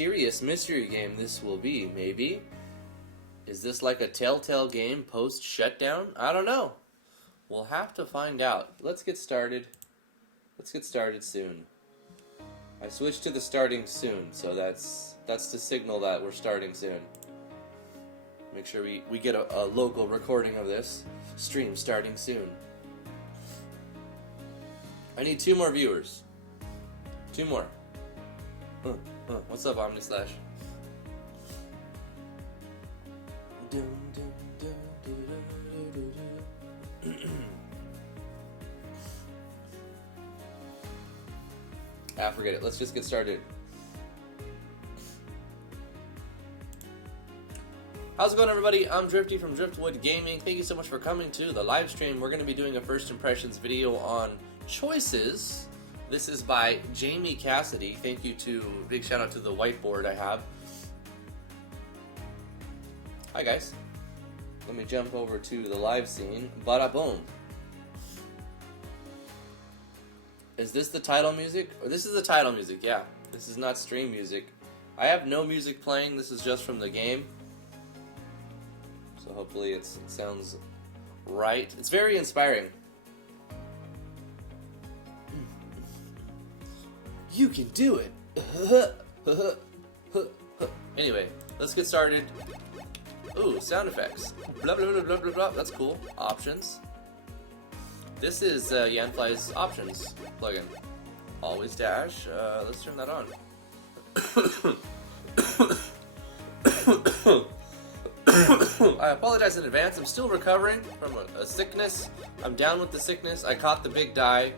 Serious mystery game this will be, maybe? Is this like a Telltale game post-shutdown? I don't know. We'll have to find out. Let's get started. Let's get started soon. I switched to the starting soon, so that's the signal that we're starting soon. Make sure we get a local recording of this. Stream starting soon. I need 2 more viewers. 2 more. What's up, Omni Slash? Forget it. Let's just get started. How's it going, everybody? I'm Drifty from Driftwood Gaming. Thank you so much for coming to the live stream. We're going to be doing a first impressions video on choices. This is by Jami Cassidy. Thank you to, big shout out to the whiteboard I have. Hi guys. Let me jump over to the live scene. Bada boom. Is this the title music? Or this is the title music, yeah. This is not stream music. I have no music playing. This is just from the game. So hopefully it sounds right. It's very inspiring. You can do it. Anyway, let's get started. Ooh, sound effects. Blah, blah, blah, blah, blah, blah. That's cool. Options. This is Yanfly's options plugin. Always dash. Let's turn that on. I apologize in advance. I'm still recovering from a sickness. I'm down with the sickness. I caught the big die.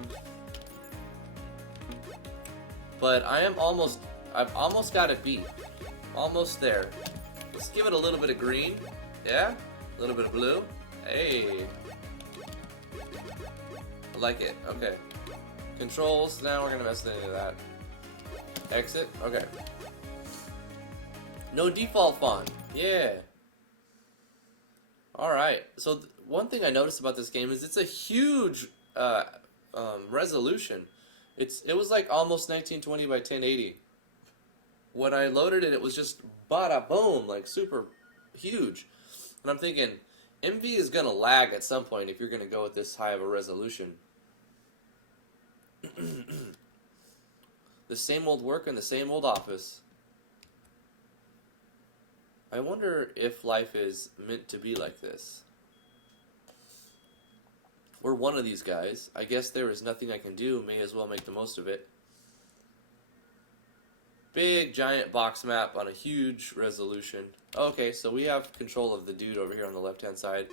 But I've almost got it beat. Almost there. Let's give it a little bit of green. Yeah? A little bit of blue. Hey. I like it. Okay. Controls. Now we're going to mess with any of that. Exit. Okay. No default font. Yeah. Alright. So one thing I noticed about this game is it's a huge resolution. It was like almost 1920 by 1080. When I loaded it, it was just bada boom, like super huge. And I'm thinking, MV is gonna lag at some point if you're gonna go with this high of a resolution. The same old work in the same old office. I wonder if life is meant to be like this. We're one of these guys. I guess there is nothing I can do. May as well make the most of it. Big giant box map on a huge resolution. Okay, so we have control of the dude over here on the left hand side.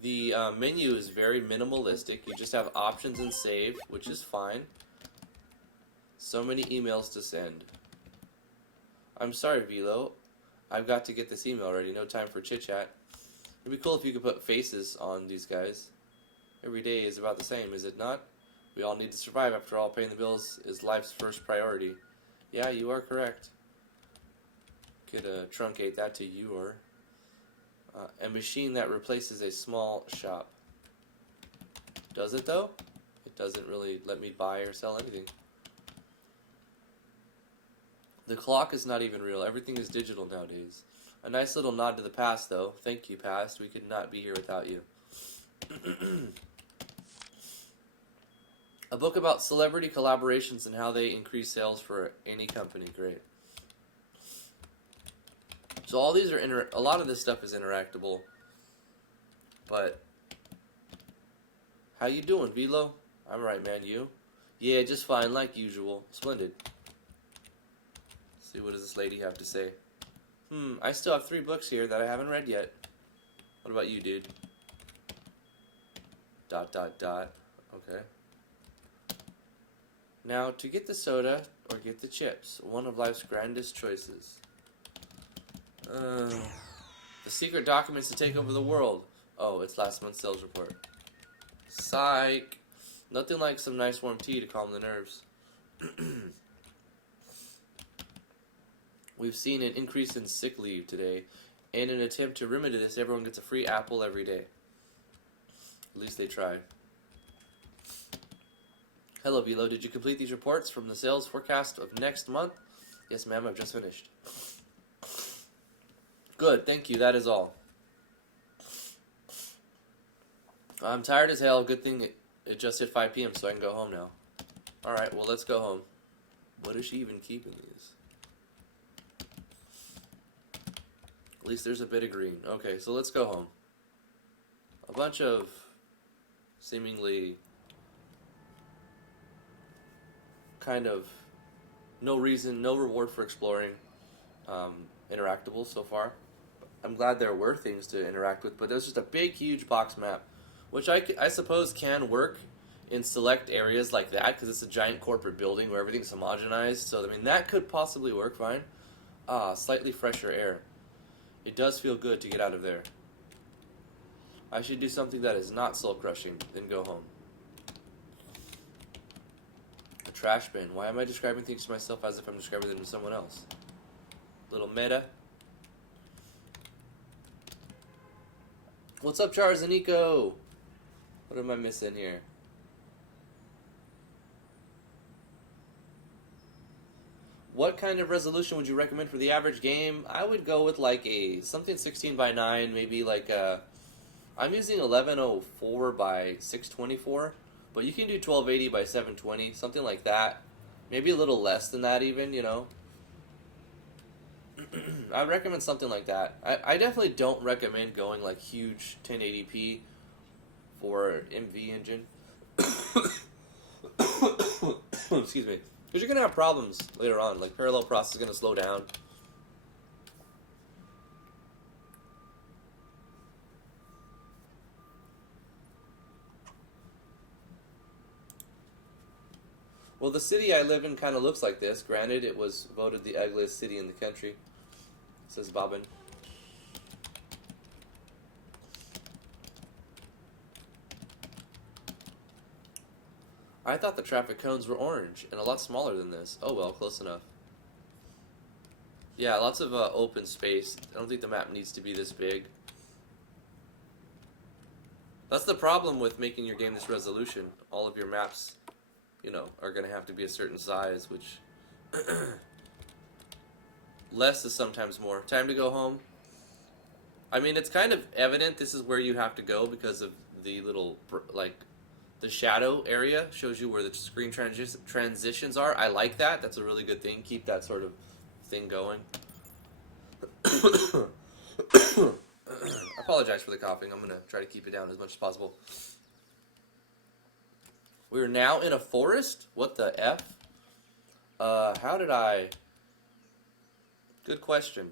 The menu is very minimalistic. You just have options and save, which is fine. So many emails to send. I'm sorry, Velo. I've got to get this email ready. No time for chit chat. It'd be cool if you could put faces on these guys. Every day is about the same, is it not? We all need to survive. After all, paying the bills is life's first priority. Yeah, you are correct. Could truncate that to you or a machine that replaces a small shop. Does it though? It doesn't really let me buy or sell anything. The clock is not even real. Everything is digital nowadays. A nice little nod to the past though. Thank you, past. We could not be here without you. A book about celebrity collaborations and how they increase sales for any company. Great. So all these are a lot of this stuff is interactable. But how you doing, Velo? I'm right, man. You? Yeah, just fine, like usual. Splendid. Let's see, what does this lady have to say? I still have 3 books here that I haven't read yet. What about you, dude? ... Okay. Now, to get the soda or get the chips, one of life's grandest choices. The secret documents to take over the world. Oh, it's last month's sales report. Psych. Nothing like some nice warm tea to calm the nerves. We've seen an increase in sick leave today. In an attempt to remedy this, everyone gets a free apple every day. At least they try. Hello, Velo. Did you complete these reports from the sales forecast of next month? Yes, ma'am, I've just finished. Good, thank you, that is all. I'm tired as hell. Good thing it just hit 5 p.m. so I can go home now. Alright, well, let's go home. What is she even keeping these? At least there's a bit of green. Okay, so let's go home. A bunch of seemingly kind of no reason, no reward for exploring interactables so far. I'm glad there were things to interact with, but there's just a big, huge box map, which I suppose can work in select areas like that, because it's a giant corporate building where everything's homogenized, so I mean, that could possibly work fine. Slightly fresher air. It does feel good to get out of there. I should do something that is not soul-crushing, then go home. A trash bin. Why am I describing things to myself as if I'm describing them to someone else? Little meta. What's up, Charles and Nico? What am I missing here? What kind of resolution would you recommend for the average game? I would go with like a something 16 by 9, maybe like a. I'm using 1104 by 624, but you can do 1280 by 720, something like that. Maybe a little less than that even, you know. I recommend something like that. I definitely don't recommend going like huge 1080p for MV engine. Excuse me. Because you're going to have problems later on. Like parallel process is going to slow down. Well, the city I live in kind of looks like this. Granted, it was voted the ugliest city in the country, says Bobbin. I thought the traffic cones were orange and a lot smaller than this. Oh well, close enough. Yeah, lots of open space. I don't think the map needs to be this big. That's the problem with making your game this resolution. All of your maps, you know, are going to have to be a certain size, which less is sometimes more. Time to go home. I mean, it's kind of evident this is where you have to go because of the little, like, the shadow area shows you where the screen transitions are. I like that. That's a really good thing. Keep that sort of thing going. I apologize for the coughing. I'm going to try to keep it down as much as possible. We're now in a forest? What the F? How did I... Good question.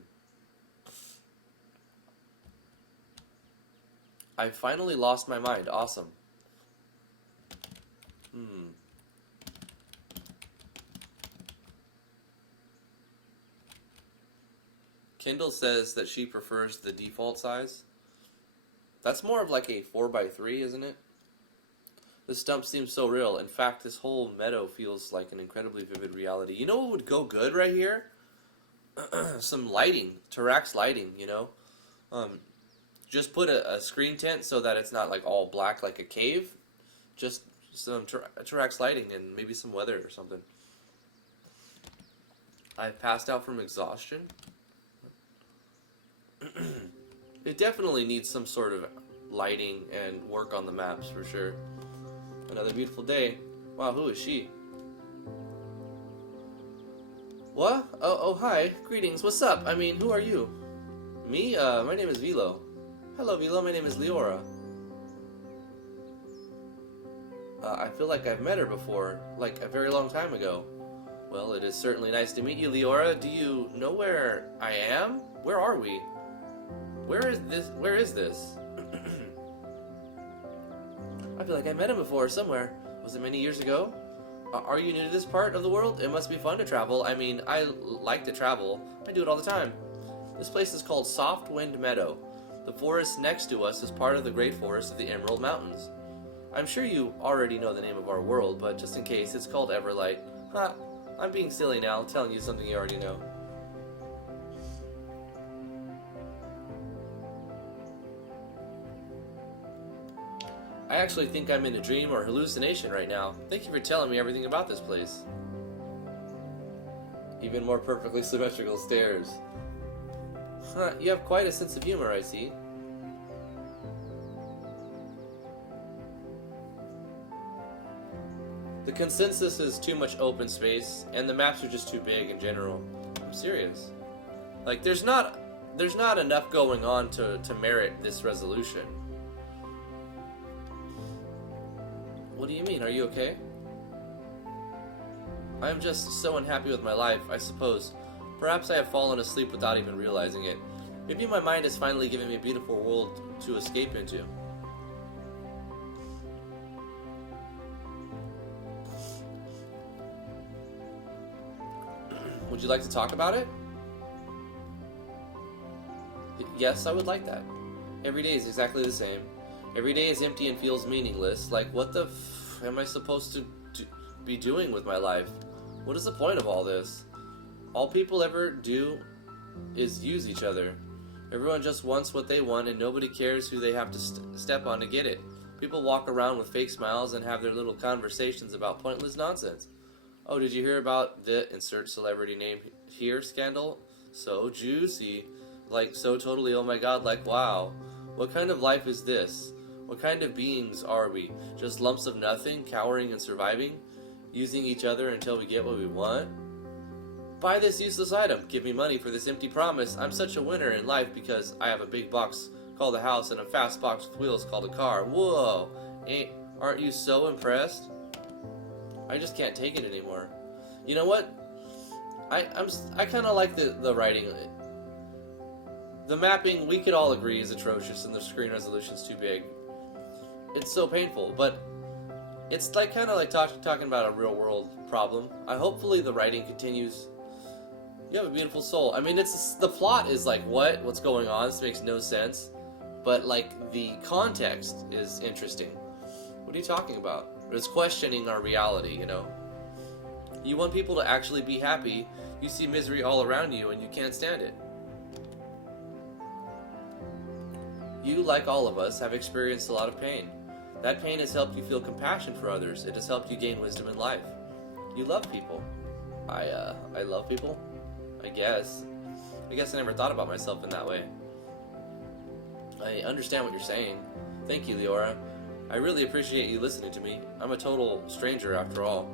I finally lost my mind. Awesome. Kendall says that she prefers the default size. That's more of like a 4x3, isn't it? The stump seems so real. In fact, this whole meadow feels like an incredibly vivid reality. You know what would go good right here? Some lighting. Tarax lighting, you know? Just put a screen tent so that it's not like all black like a cave. Just some Tarax lighting and maybe some weather or something. I've passed out from exhaustion. It definitely needs some sort of lighting and work on the maps for sure. Another beautiful day. Wow, who is she? What? Oh, hi. Greetings. What's up? I mean, who are you? Me? My name is Vilo. Hello, Vilo. My name is Leora. I feel like I've met her before, like a very long time ago. Well, it is certainly nice to meet you, Leora. Do you know where I am? Where are we? Where is this? I feel like I met him before, somewhere. Was it many years ago? Are you new to this part of the world? It must be fun to travel. I mean, I like to travel. I do it all the time. This place is called Soft Wind Meadow. The forest next to us is part of the Great Forest of the Emerald Mountains. I'm sure you already know the name of our world, but just in case, it's called Everlight. Ha! I'm being silly now, telling you something you already know. I actually think I'm in a dream or hallucination right now. Thank you for telling me everything about this place. Even more perfectly symmetrical stairs. Huh, you have quite a sense of humor, I see. The consensus is too much open space, and the maps are just too big in general. I'm serious. Like, there's not enough going on to merit this resolution. What do you mean? Are you okay? I am just so unhappy with my life, I suppose. Perhaps I have fallen asleep without even realizing it. Maybe my mind has finally given me a beautiful world to escape into. Would you like to talk about it? Yes, I would like that. Every day is exactly the same. Every day is empty and feels meaningless. Like, what the am I supposed to be doing with my life? What is the point of all this? All people ever do is use each other. Everyone just wants what they want, and nobody cares who they have to step on to get it. People walk around with fake smiles and have their little conversations about pointless nonsense. Oh, did you hear about the insert celebrity name here scandal? So juicy. Like, so totally, oh my god, like, wow. What kind of life is this? What kind of beings are we? Just lumps of nothing, cowering and surviving? Using each other until we get what we want? Buy this useless item. Give me money for this empty promise. I'm such a winner in life because I have a big box called a house and a fast box with wheels called a car. Whoa! Aren't you so impressed? I just can't take it anymore. You know what? I kind of like the writing. The mapping, we could all agree, is atrocious, and the screen resolution's too big. It's so painful, but it's like kind of like talking about a real world problem. Hopefully the writing continues. You have a beautiful soul. I mean, the plot is like, what's going on? This makes no sense. But like the context is interesting. What are you talking about? It's questioning our reality, you know. You want people to actually be happy. You see misery all around you, and you can't stand it. You, like all of us, have experienced a lot of pain. That pain has helped you feel compassion for others. It has helped you gain wisdom in life. You love people. I love people? I guess I never thought about myself in that way. I understand what you're saying. Thank you, Leora. I really appreciate you listening to me. I'm a total stranger after all.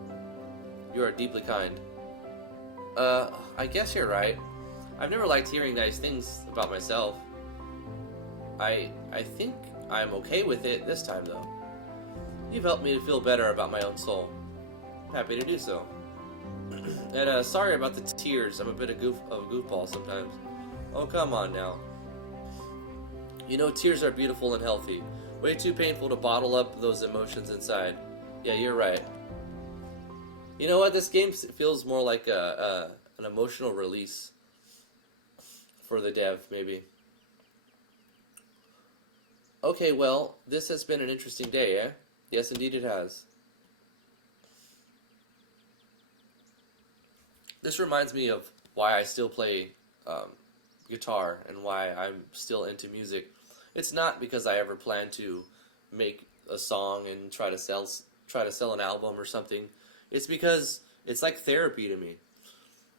You are deeply kind. I guess you're right. I've never liked hearing nice things about myself. I think I'm okay with it this time, though. You've helped me to feel better about my own soul. Happy to do so. And sorry about the tears. I'm a bit of a goofball sometimes. Oh, come on now. You know, tears are beautiful and healthy. Way too painful to bottle up those emotions inside. Yeah, you're right. You know what? This game feels more like an emotional release for the dev, maybe. Okay, well, this has been an interesting day, eh? Yes, indeed it has. This reminds me of why I still play guitar and why I'm still into music. It's not because I ever plan to make a song and try to sell an album or something. It's because it's like therapy to me.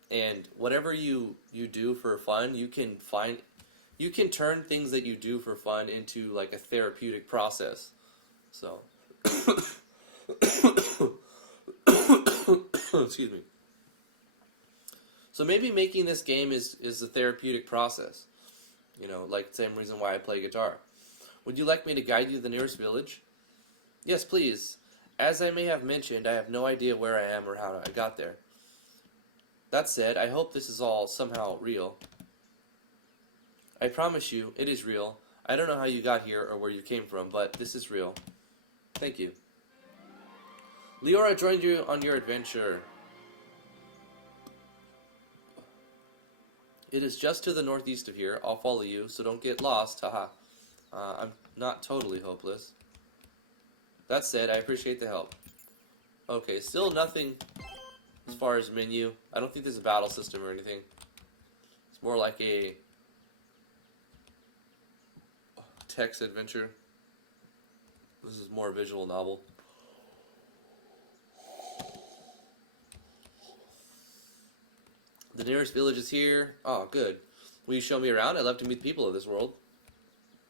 And whatever you do for fun, you can turn things that you do for fun into like a therapeutic process. So excuse me. So maybe making this game is a therapeutic process. You know, like the same reason why I play guitar. Would you like me to guide you to the nearest village? Yes, please. As I may have mentioned, I have no idea where I am or how I got there. That said, I hope this is all somehow real. I promise you, it is real. I don't know how you got here or where you came from, but this is real. Thank you. Leora joined you on your adventure. It is just to the northeast of here. I'll follow you, so don't get lost. Haha. I'm not totally hopeless. That said, I appreciate the help. Okay, still nothing as far as menu. I don't think there's a battle system or anything. It's more like a text adventure. This is more a visual novel. The nearest village is here. Oh, good. Will you show me around? I'd love to meet the people of this world.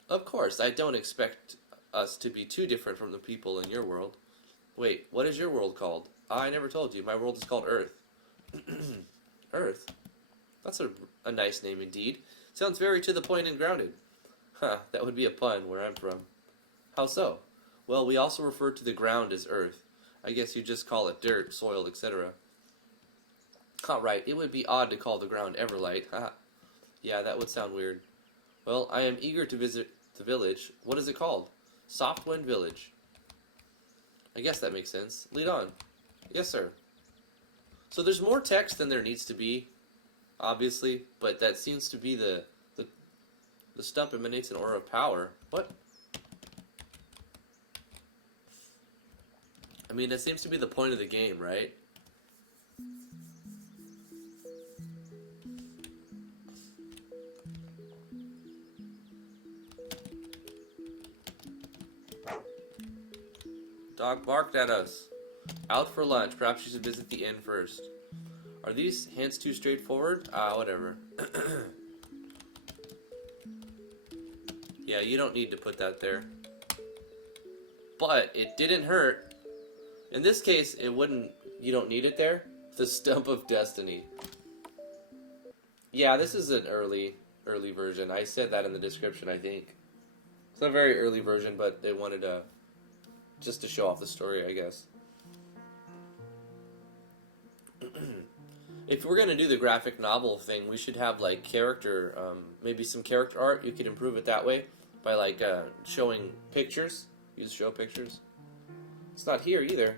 Of course, I don't expect us to be too different from the people in your world. Wait, what is your world called? I never told you. My world is called Earth. Earth? That's a nice name indeed. Sounds very to the point and grounded. Huh, that would be a pun where I'm from. How so? Well, we also refer to the ground as Earth. I guess you just call it dirt, soil, etc. Right, it would be odd to call the ground Everlight. Haha. Yeah, that would sound weird. Well, I am eager to visit the village. What is it called? Softwind Village. I guess that makes sense. Lead on. Yes, sir. So there's more text than there needs to be, obviously, but that seems to be the stump emanates an aura of power. What? I mean, that seems to be the point of the game, right? Dog barked at us. Out for lunch. Perhaps you should visit the inn first. Are these hints too straightforward? Whatever. Yeah, you don't need to put that there. But it didn't hurt. In this case, it wouldn't. You don't need it there. The Stump of Destiny. Yeah, this is an early version. I said that in the description, I think. It's a very early version, but they wanted to just to show off the story, I guess. If we're going to do the graphic novel thing, we should have like character, maybe some character art. You could improve it that way by like showing pictures. Use show pictures. It's not here either.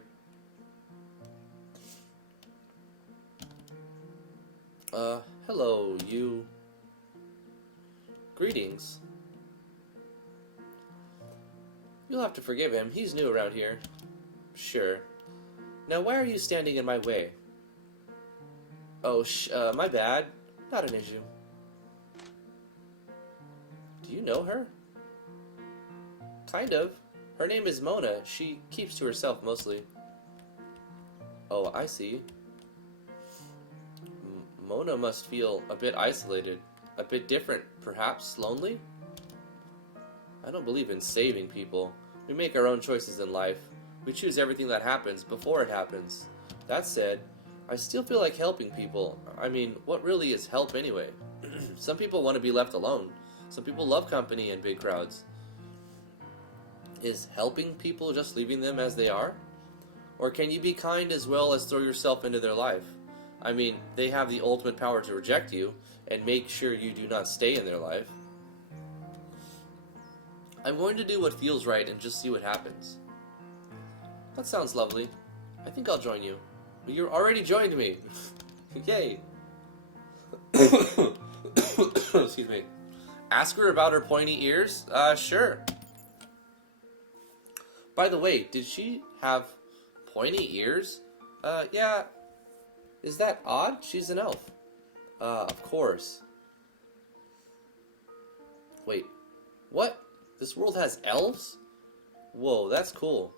Hello, you. Greetings. You'll have to forgive him. He's new around here. Sure. Now, why are you standing in my way? Oh, my bad. Not an issue. Do you know her? Kind of. Her name is Mona. She keeps to herself mostly. Oh, I see. Mona must feel a bit isolated. A bit different, perhaps lonely? I don't believe in saving people. We make our own choices in life. We choose everything that happens before it happens. That said, I still feel like helping people. I mean, what really is help anyway? Some people want to be left alone. Some people love company and big crowds. Is helping people just leaving them as they are? Or can you be kind as well as throw yourself into their life? I mean, they have the ultimate power to reject you and make sure you do not stay in their life. I'm going to do what feels right and just see what happens. That sounds lovely. I think I'll join you. You already joined me. Yay. Excuse me. Ask her about her pointy ears? Sure. By the way, did she have pointy ears? Yeah. Is that odd? She's an elf. Of course. Wait. What? This world has elves? Whoa, that's cool.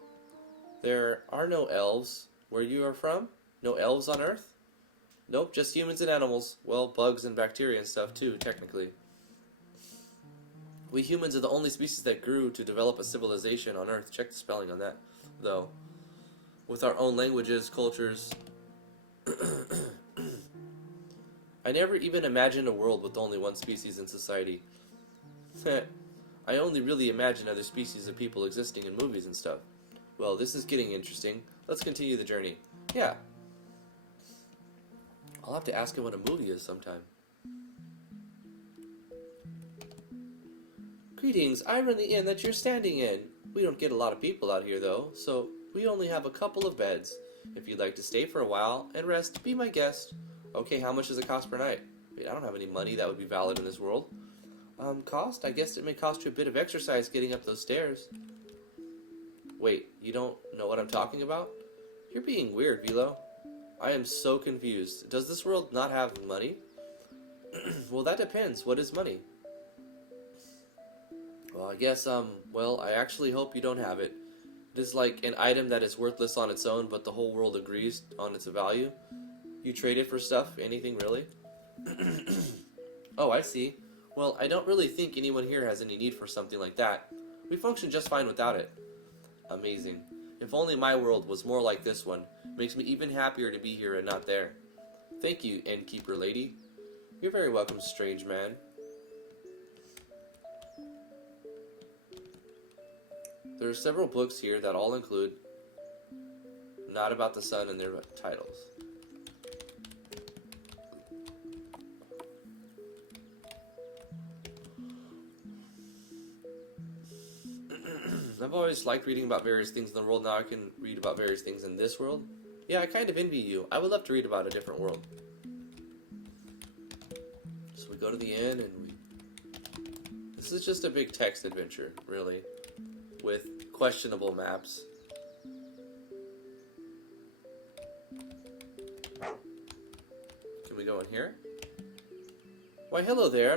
There are no elves where you are from? No elves on Earth? Nope, just humans and animals. Well, bugs and bacteria and stuff too, technically. We humans are the only species that grew to develop a civilization on Earth. Check the spelling on that, though. With our own languages, cultures. I never even imagined a world with only one species in society. I only really imagine other species of people existing in movies and stuff. Well, this is getting interesting. Let's continue the journey. Yeah. I'll have to ask him what a movie is sometime. Greetings, I run the inn that you're standing in. We don't get a lot of people out here, though, so we only have a couple of beds. If you'd like to stay for a while and rest, be my guest. Okay, how much does it cost per night? Wait, I don't have any money that would be valid in this world. Cost? I guess it may cost you a bit of exercise getting up those stairs. Wait, you don't know what I'm talking about? You're being weird, Velo. I am so confused. Does this world not have money? Well, that depends. What is money? Well, I guess, well, I actually hope you don't have it. It is like an item that is worthless on its own, but the whole world agrees on its value. You trade it for stuff? Anything really? Oh, I see. Well, I don't really think anyone here has any need for something like that. We function just fine without it. Amazing. If only my world was more like this one. Makes me even happier to be here and not there. Thank you, innkeeper lady. You're very welcome, strange man. There are several books here that all include not about the sun in their titles. I've always liked reading about various things in the world. Now I can read about various things in this world. Yeah, I kind of envy you. I would love to read about a different world. So we go to the inn and we... This is just a big text adventure, really, with questionable maps. Can we go in here? Why, hello there.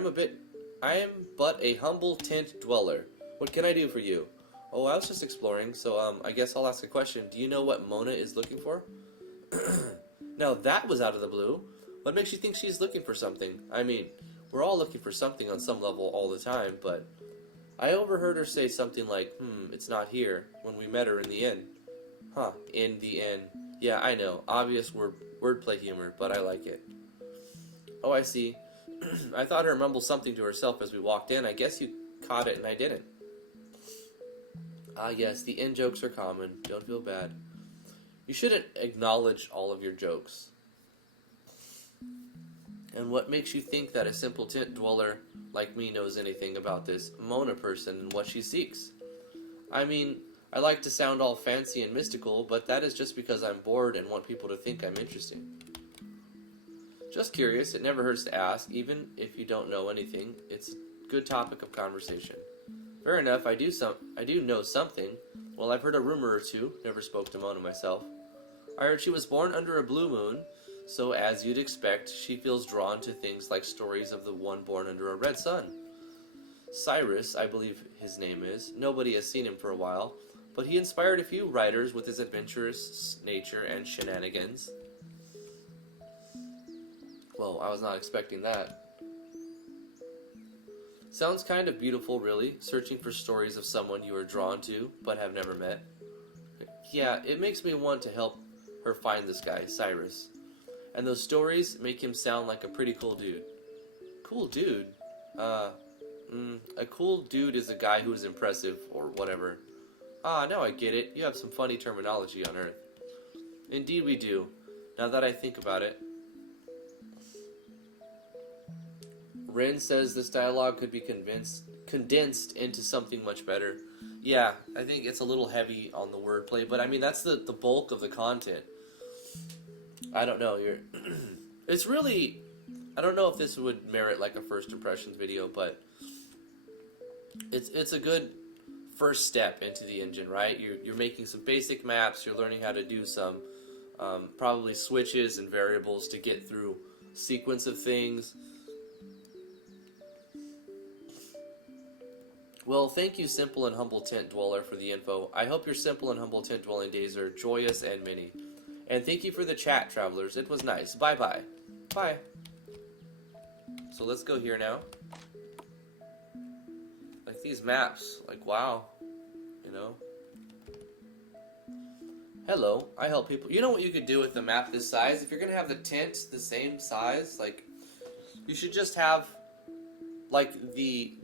I am but a humble tent dweller. What can I do for you? Oh, I was just exploring, so I guess I'll ask a question. Do you know what Mona is looking for? Now that was out of the blue. What makes you think she's looking for something? I mean, we're all looking for something on some level all the time, but I overheard her say something like, it's not here, when we met her in the inn. Huh, in the inn. Yeah, I know, obvious wordplay humor, but I like it. Oh, I see. I thought her mumble something to herself as we walked in. I guess you caught it and I didn't. Ah, yes, the inn jokes are common. Don't feel bad. You shouldn't acknowledge all of your jokes. And what makes you think that a simple tent dweller like me knows anything about this Mona person and what she seeks? I mean, I like to sound all fancy and mystical, but that is just because I'm bored and want people to think I'm interesting. Just curious, it never hurts to ask, even if you don't know anything. It's a good topic of conversation. Fair enough, I do know something. Well, I've heard a rumor or two. Never spoke to Mona myself. I heard she was born under a blue moon, so as you'd expect, she feels drawn to things like stories of the one born under a red sun. Cyrus, I believe his name is. Nobody has seen him for a while, but he inspired a few writers with his adventurous nature and shenanigans. Well, I was not expecting that. Sounds kind of beautiful, really, searching for stories of someone you are drawn to, but have never met. Yeah, it makes me want to help her find this guy, Cyrus. And those stories make him sound like a pretty cool dude. Cool dude? A cool dude is a guy who is impressive, or whatever. Ah, now I get it. You have some funny terminology on Earth. Indeed we do, now that I think about it. Ren says this dialogue could be condensed into something much better. Yeah, I think it's a little heavy on the wordplay, but I mean, that's the bulk of the content. I don't know, it's really, I don't know if this would merit like a first impressions video, but it's a good first step into the engine, right? You're making some basic maps, you're learning how to do some probably switches and variables to get through sequence of things. Well, thank you, Simple and Humble Tent Dweller, for the info. I hope your simple and humble tent dwelling days are joyous and many. And thank you for the chat, travelers. It was nice. Bye-bye. Bye. So let's go here now. Like these maps, like wow, you know. Hello, I help people. You know what you could do with the map this size? If you're going to have the tent the same size, like, you should just have, like, the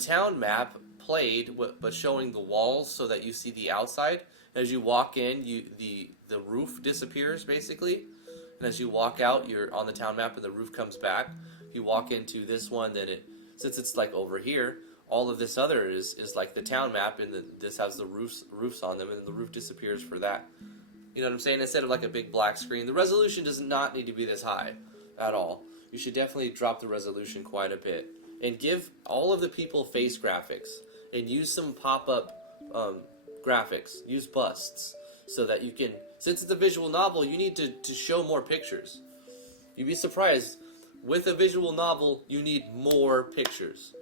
town map played, but showing the walls so that you see the outside. As you walk in, the roof disappears, basically. And as you walk out, you're on the town map and the roof comes back. If you walk into this one, then since it's like over here, all of this other is like the town map, and this has the roofs on them, and the roof disappears for that. You know what I'm saying? Instead of like a big black screen. The resolution does not need to be this high at all. You should definitely drop the resolution quite a bit. And give all of the people face graphics. And use some pop-up graphics. Use busts. So that you can... Since it's a visual novel, you need to show more pictures. You'd be surprised. With a visual novel, you need more pictures.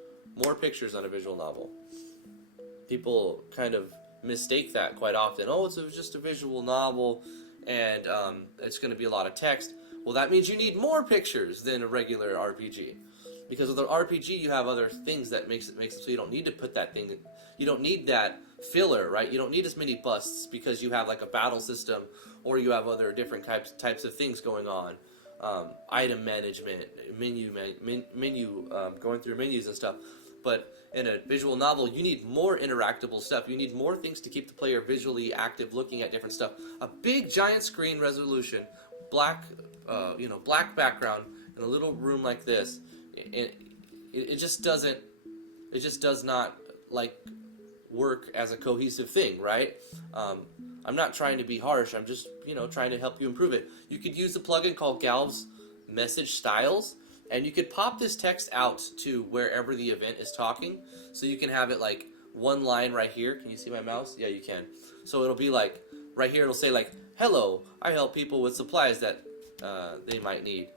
More pictures on a visual novel. People kind of mistake that quite often. Oh, it's just a visual novel. and it's going to be a lot of text. Well, that means you need more pictures than a regular RPG, because with an RPG you have other things that makes it so you don't need to put that thing. You don't need that filler, right? You don't need as many busts because you have like a battle system, or you have other different types of things going on. Item management, menu, going through menus and stuff. But in a visual novel, you need more interactable stuff. You need more things to keep the player visually active, looking at different stuff. A big giant screen resolution, black background in a little room like this, it just doesn't. It just does not work as a cohesive thing, right? I'm not trying to be harsh. I'm just trying to help you improve it. You could use a plugin called Galv's Message Styles, and you could pop this text out to wherever the event is talking, so you can have it like one line right here. Can you see my mouse? Yeah, you can. So it'll be like right here. It'll say like, "Hello, I help people with supplies that they might need."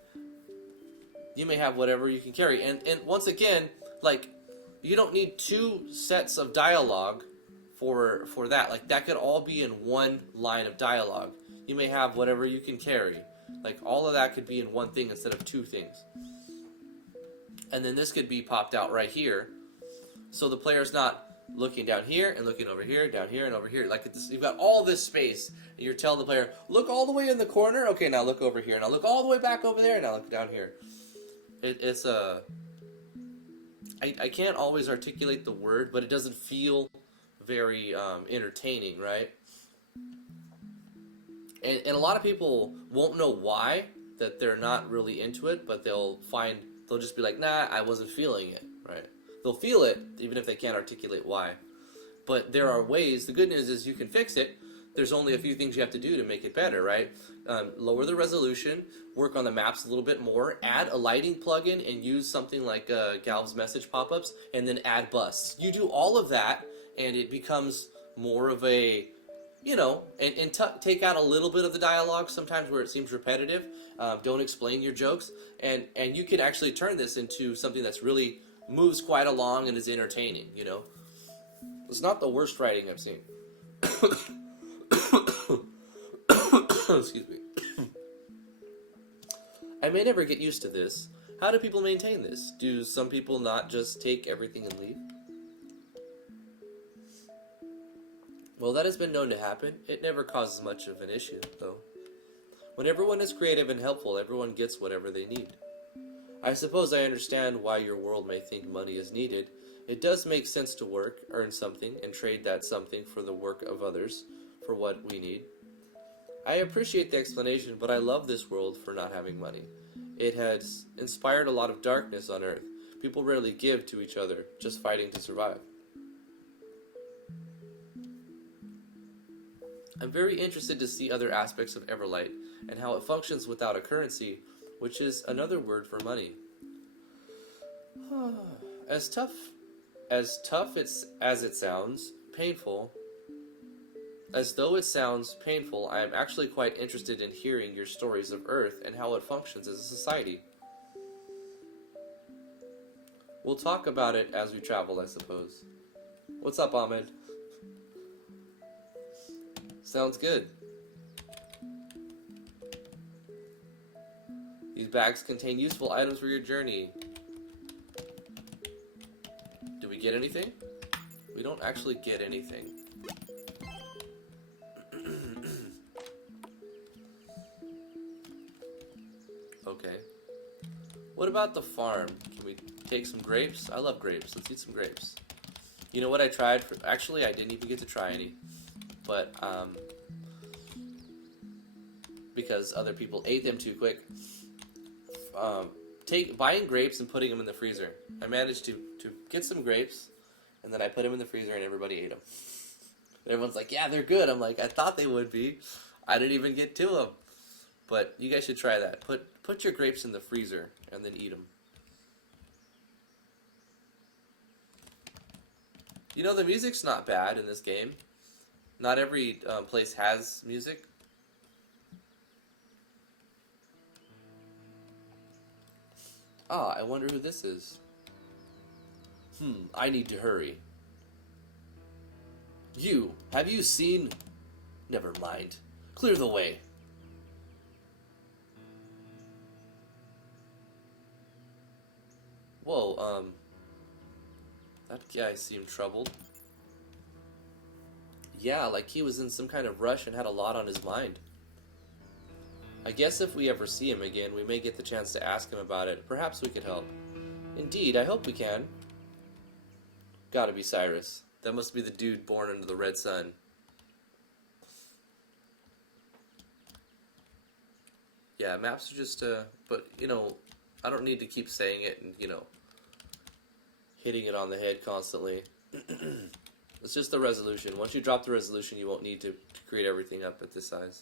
You may have whatever you can carry, and once again, you don't need two sets of dialogue for that. Like, that could all be in one line of dialogue. You may have whatever you can carry. Like, all of that could be in one thing instead of two things. And then this could be popped out right here, so the player's not looking down here and looking over here, down here and over here. Like, you've got all this space, and you're telling the player, look all the way in the corner. Okay, now look over here. Now look all the way back over there. Now look down here. I can't always articulate the word, but it doesn't feel very entertaining, right? And a lot of people won't know why, that they're not really into it, but they'll just be like, nah, I wasn't feeling it, right? They'll feel it, even if they can't articulate why. But there are ways. The good news is you can fix it. There's only a few things you have to do to make it better, right? Lower the resolution, work on the maps a little bit more, add a lighting plugin, and use something like Galv's message pop-ups, and then add busts. You do all of that, and it becomes more of a, and take out a little bit of the dialogue sometimes where it seems repetitive. Don't explain your jokes, and you can actually turn this into something that's really moves quite along and is entertaining, It's not the worst writing I've seen. Excuse me. I may never get used to this. How do people maintain this? Do some people not just take everything and leave? Well, that has been known to happen. It never causes much of an issue, though. When everyone is creative and helpful, everyone gets whatever they need. I suppose I understand why your world may think money is needed. It does make sense to work, earn something, and trade that something for the work of others, for what we need. I appreciate the explanation, but I love this world for not having money. It has inspired a lot of darkness on Earth. People rarely give to each other, just fighting to survive. I'm very interested to see other aspects of Everlight and how it functions without a currency, which is another word for money. As tough as it sounds, painful. As though it sounds painful, I am actually quite interested in hearing your stories of Earth and how it functions as a society. We'll talk about it as we travel, I suppose. What's up, Ahmed? Sounds good. These bags contain useful items for your journey. Do we get anything? We don't actually get anything. Okay. What about the farm? Can we take some grapes? I love grapes. Let's eat some grapes. You know what I tried? Actually, I didn't even get to try any. But, because other people ate them too quick. Buying grapes and putting them in the freezer. I managed to get some grapes, and then I put them in the freezer and everybody ate them. Everyone's like, yeah, they're good. I'm like, I thought they would be. I didn't even get to them. But you guys should try that. Put your grapes in the freezer and then eat them. You know, the music's not bad in this game. Not every place has music. Ah, I wonder who this is. I need to hurry. Have you seen? Never mind. Clear the way. Whoa, that guy seemed troubled. Yeah, like he was in some kind of rush and had a lot on his mind. I guess if we ever see him again, we may get the chance to ask him about it. Perhaps we could help. Indeed, I hope we can. Gotta be Cyrus. That must be the dude born under the red sun. Yeah, maps are just, but, you know, I don't need to keep saying it and, you know, hitting it on the head constantly. It's just the resolution. Once you drop the resolution, you won't need to create everything up at this size.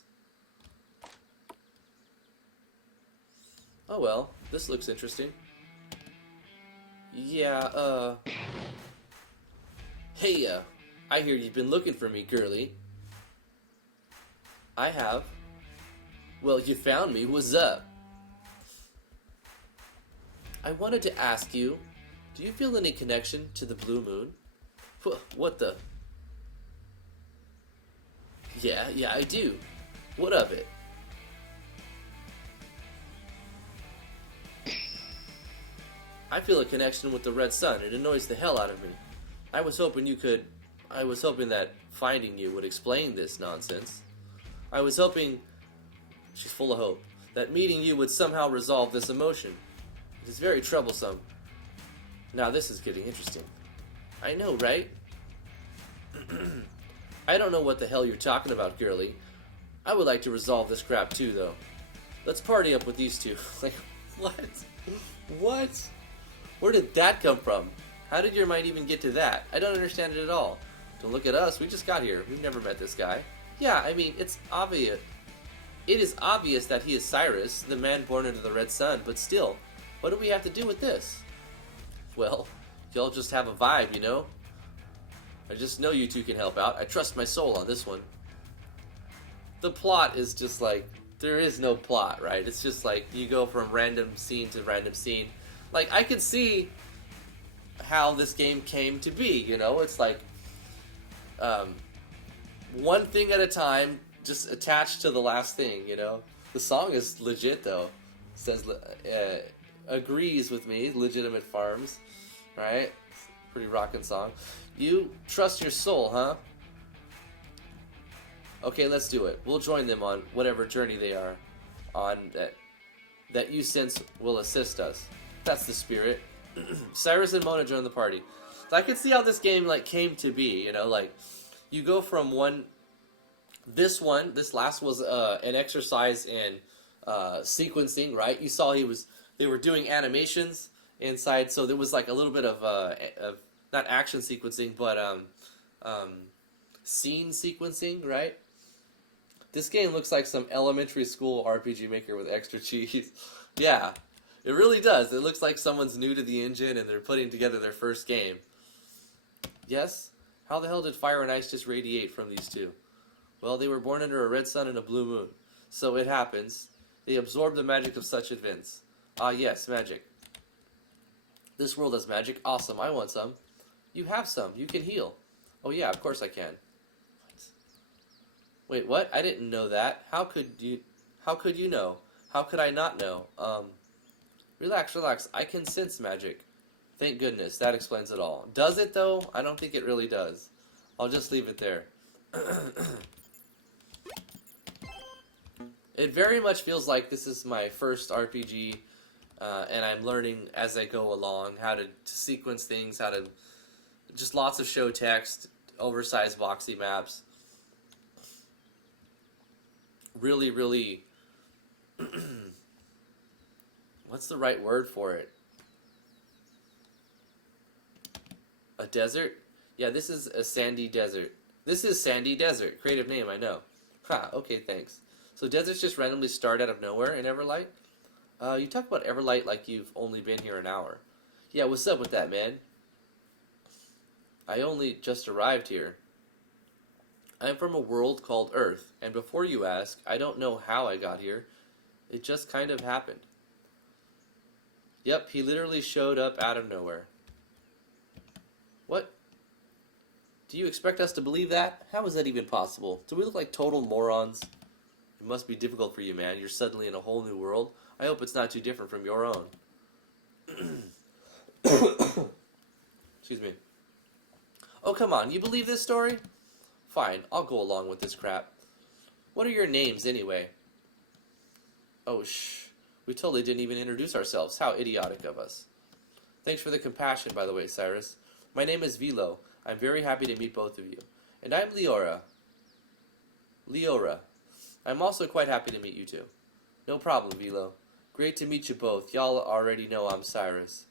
Oh well, this looks interesting. Yeah, hey, I hear you've been looking for me, girly. I have. Well, you found me. What's up? I wanted to ask you, do you feel any connection to the blue moon? What the? Yeah, I do. What of it? I feel a connection with the red sun. It annoys the hell out of me. I was hoping that finding you would explain this nonsense. I was hoping, she's full of hope, that meeting you would somehow resolve this emotion. It is very troublesome. Now this is getting interesting. I know, right? I don't know what the hell you're talking about, girly. I would like to resolve this crap too, though. Let's party up with these two. Like, what? What? Where did that come from? How did your mind even get to that? I don't understand it at all. Don't look at us, we just got here. We've never met this guy. Yeah, I mean, it's obvious. It is obvious that he is Cyrus, the man born under the red sun, but still, what do we have to do with this? Well, y'all just have a vibe, you know? I just know you two can help out. I trust my soul on this one. The plot is just like, there is no plot, right? It's just like, you go from random scene to random scene. Like, I could see how this game came to be, you know? It's like, one thing at a time, just attached to the last thing, you know? The song is legit, though. It says, agrees with me, Legitimate Farms, right? Pretty rockin' song. You trust your soul, huh? Okay, let's do it. We'll join them on whatever journey they are on that you sense will assist us. That's the spirit. Cyrus and Mona join the party. So I can see how this game like came to be, you know, like you go from this last was an exercise in sequencing, right? You saw they were doing animations inside, so there was like a little bit of not action sequencing, but scene sequencing, right? This game looks like some elementary school RPG Maker with extra cheese. Yeah, it really does. It looks like someone's new to the engine and they're putting together their first game. Yes? How the hell did fire and ice just radiate from these two? Well, they were born under a red sun and a blue moon. So it happens. They absorb the magic of such events. Ah, yes, magic. This world has magic. Awesome, I want some. You have some. You can heal. Oh yeah, of course I can. Wait, what? I didn't know that. How could you know? How could I not know? Relax. I can sense magic. Thank goodness. That explains it all. Does it, though? I don't think it really does. I'll just leave it there. It very much feels like this is my first RPG, and I'm learning as I go along how to sequence things, how to... Just lots of show text, oversized boxy maps. Really, really... What's the right word for it? A desert? Yeah, this is a sandy desert. This is Sandy Desert. Creative name, I know. Ha, okay, thanks. So deserts just randomly start out of nowhere in Everlight? You talk about Everlight like you've only been here an hour. Yeah, what's up with that, man? I only just arrived here. I'm from a world called Earth, and before you ask, I don't know how I got here. It just kind of happened. Yep, he literally showed up out of nowhere. What? Do you expect us to believe that? How is that even possible? Do we look like total morons? It must be difficult for you, man. You're suddenly in a whole new world. I hope it's not too different from your own. Excuse me. Oh, come on. You believe this story? Fine, I'll go along with this crap. What are your names, anyway? Oh, shh. We totally didn't even introduce ourselves. How idiotic of us. Thanks for the compassion, by the way, Cyrus. My name is Vilo. I'm very happy to meet both of you. And I'm Leora. Leora. I'm also quite happy to meet you two. No problem, Vilo. Great to meet you both. Y'all already know I'm Cyrus.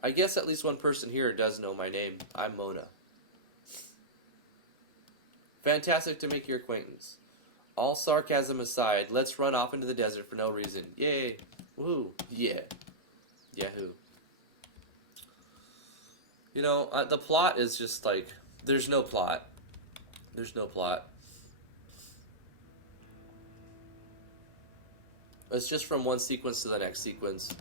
I guess at least one person here does know my name. I'm Mona. Fantastic to make your acquaintance. All sarcasm aside, let's run off into the desert for no reason. Yay! Woohoo! Yeah. Yahoo! You know, the plot is just like, there's no plot. There's no plot. It's just from one sequence to the next sequence.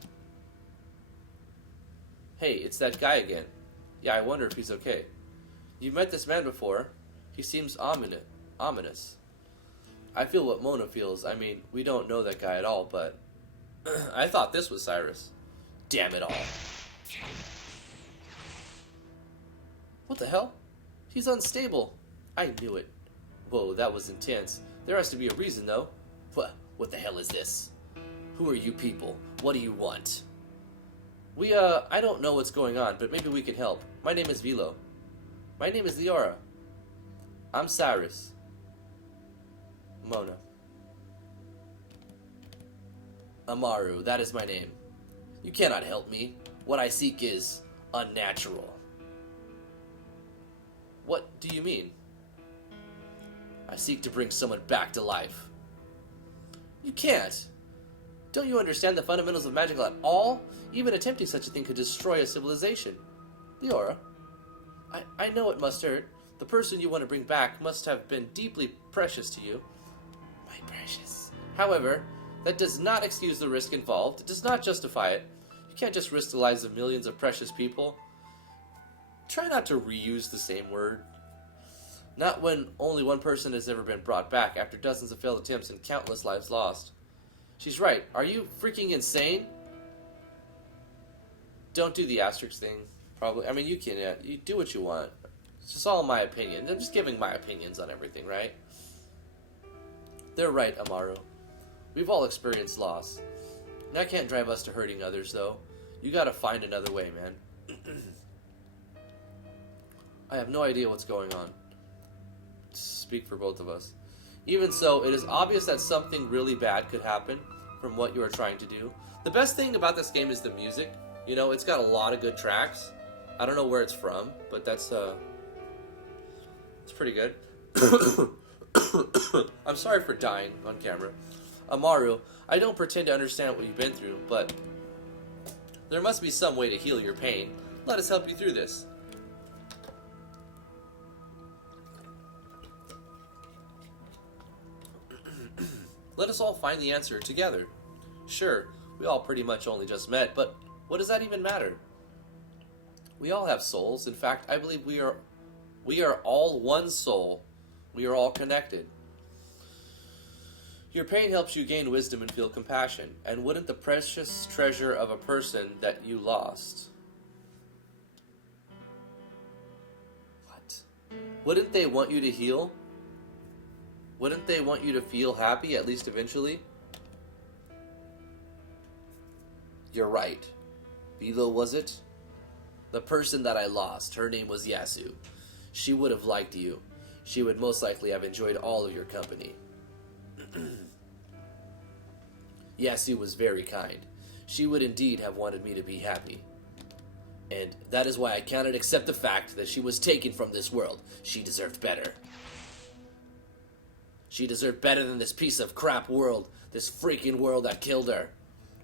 Hey, it's that guy again. Yeah, I wonder if he's okay. You've met this man before. He seems ominous. I feel what Mona feels. I mean, we don't know that guy at all, but I thought this was Cyrus. Damn it all. What the hell? He's unstable. I knew it. Whoa, that was intense. There has to be a reason, though. What the hell is this? Who are you people? What do you want? I don't know what's going on, but maybe we can help. My name is Vilo. My name is Leora. I'm Cyrus. Mona. Amaru, that is my name. You cannot help me. What I seek is unnatural. What do you mean? I seek to bring someone back to life. You can't. Don't you understand the fundamentals of magic at all? Even attempting such a thing could destroy a civilization. Leora, I know it must hurt. The person you want to bring back must have been deeply precious to you. My precious. However, that does not excuse the risk involved. It does not justify it. You can't just risk the lives of millions of precious people. Try not to reuse the same word. Not when only one person has ever been brought back after dozens of failed attempts and countless lives lost. She's right. Are you freaking insane? Don't do the asterisk thing. Probably. I mean, you can. You do what you want. It's just all my opinion. I'm just giving my opinions on everything, right? They're right, Amaru. We've all experienced loss. That can't drive us to hurting others, though. You gotta find another way, man. I have no idea what's going on. Speak for both of us. Even so, it is obvious that something really bad could happen from what you are trying to do. The best thing about this game is the music. You know, it's got a lot of good tracks. I don't know where it's from, but that's it's pretty good. I'm sorry for dying on camera. Amaru, I don't pretend to understand what you've been through, but there must be some way to heal your pain. Let us help you through this. Let us all find the answer together. Sure, we all pretty much only just met, but what does that even matter? We all have souls. In fact, I believe we are all one soul. We are all connected. Your pain helps you gain wisdom and feel compassion. And wouldn't the precious treasure of a person that you lost... What? Wouldn't they want you to heal? Wouldn't they want you to feel happy, at least eventually? You're right. Vilo, was it? The person that I lost, her name was Yasu. She would have liked you. She would most likely have enjoyed all of your company. Yasu was very kind. She would indeed have wanted me to be happy. And that is why I cannot accept the fact that she was taken from this world. She deserved better. She deserved better than this piece of crap world, this freaking world that killed her.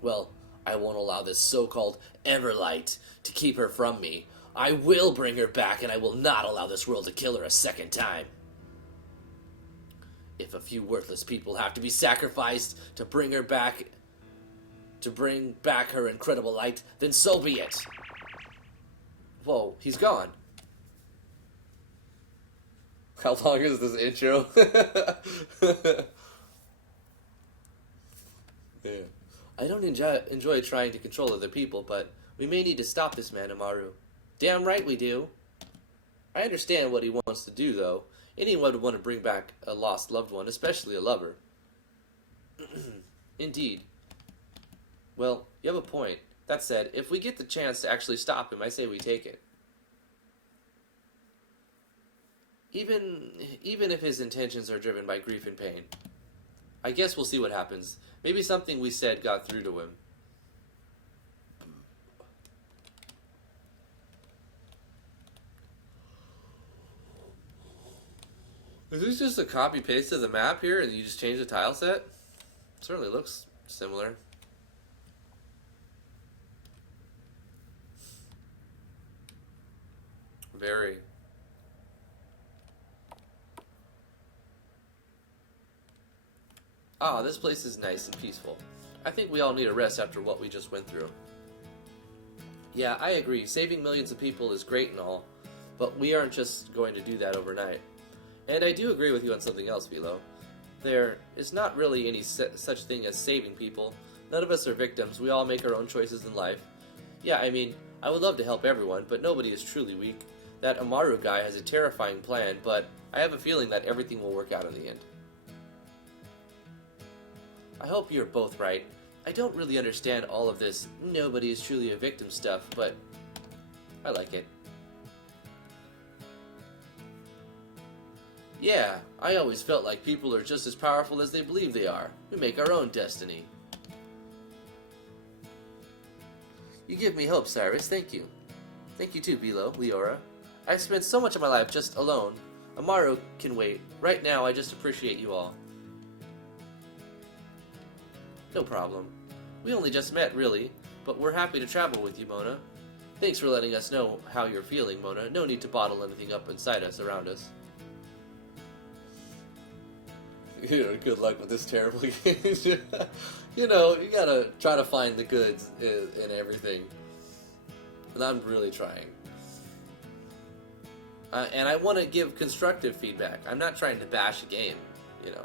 Well, I won't allow this so-called Everlight to keep her from me. I will bring her back, and I will not allow this world to kill her a second time. If a few worthless people have to be sacrificed to bring her back, to bring back her incredible light, then so be it. Whoa, he's gone. How long is this intro? Yeah. I don't enjoy trying to control other people, but we may need to stop this man, Amaru. Damn right we do. I understand what he wants to do, though. Anyone would want to bring back a lost loved one, especially a lover. Indeed. Well, you have a point. That said, if we get the chance to actually stop him, I say we take it. Even if his intentions are driven by grief and pain. I guess we'll see what happens. Maybe something we said got through to him. Is this just a copy-paste of the map here and you just change the tile set? It certainly looks similar. Very. Ah, this place is nice and peaceful. I think we all need a rest after what we just went through. Yeah, I agree. Saving millions of people is great and all, but we aren't just going to do that overnight. And I do agree with you on something else, Velo. There is not really any such thing as saving people. None of us are victims. We all make our own choices in life. Yeah, I mean, I would love to help everyone, but nobody is truly weak. That Amaru guy has a terrifying plan, but I have a feeling that everything will work out in the end. I hope you're both right. I don't really understand all of this nobody is truly a victim stuff, but I like it. Yeah, I always felt like people are just as powerful as they believe they are. We make our own destiny. You give me hope, Cyrus. Thank you. Thank you too, Bilo, Leora. I've spent so much of my life just alone. Amaru can wait. Right now, I just appreciate you all. No problem. We only just met, really, but we're happy to travel with you, Mona. Thanks for letting us know how you're feeling, Mona. No need to bottle anything up inside us, around us. Good luck with this terrible game. You know, you gotta try to find the goods in everything. And I'm really trying. And I want to give constructive feedback. I'm not trying to bash a game, you know.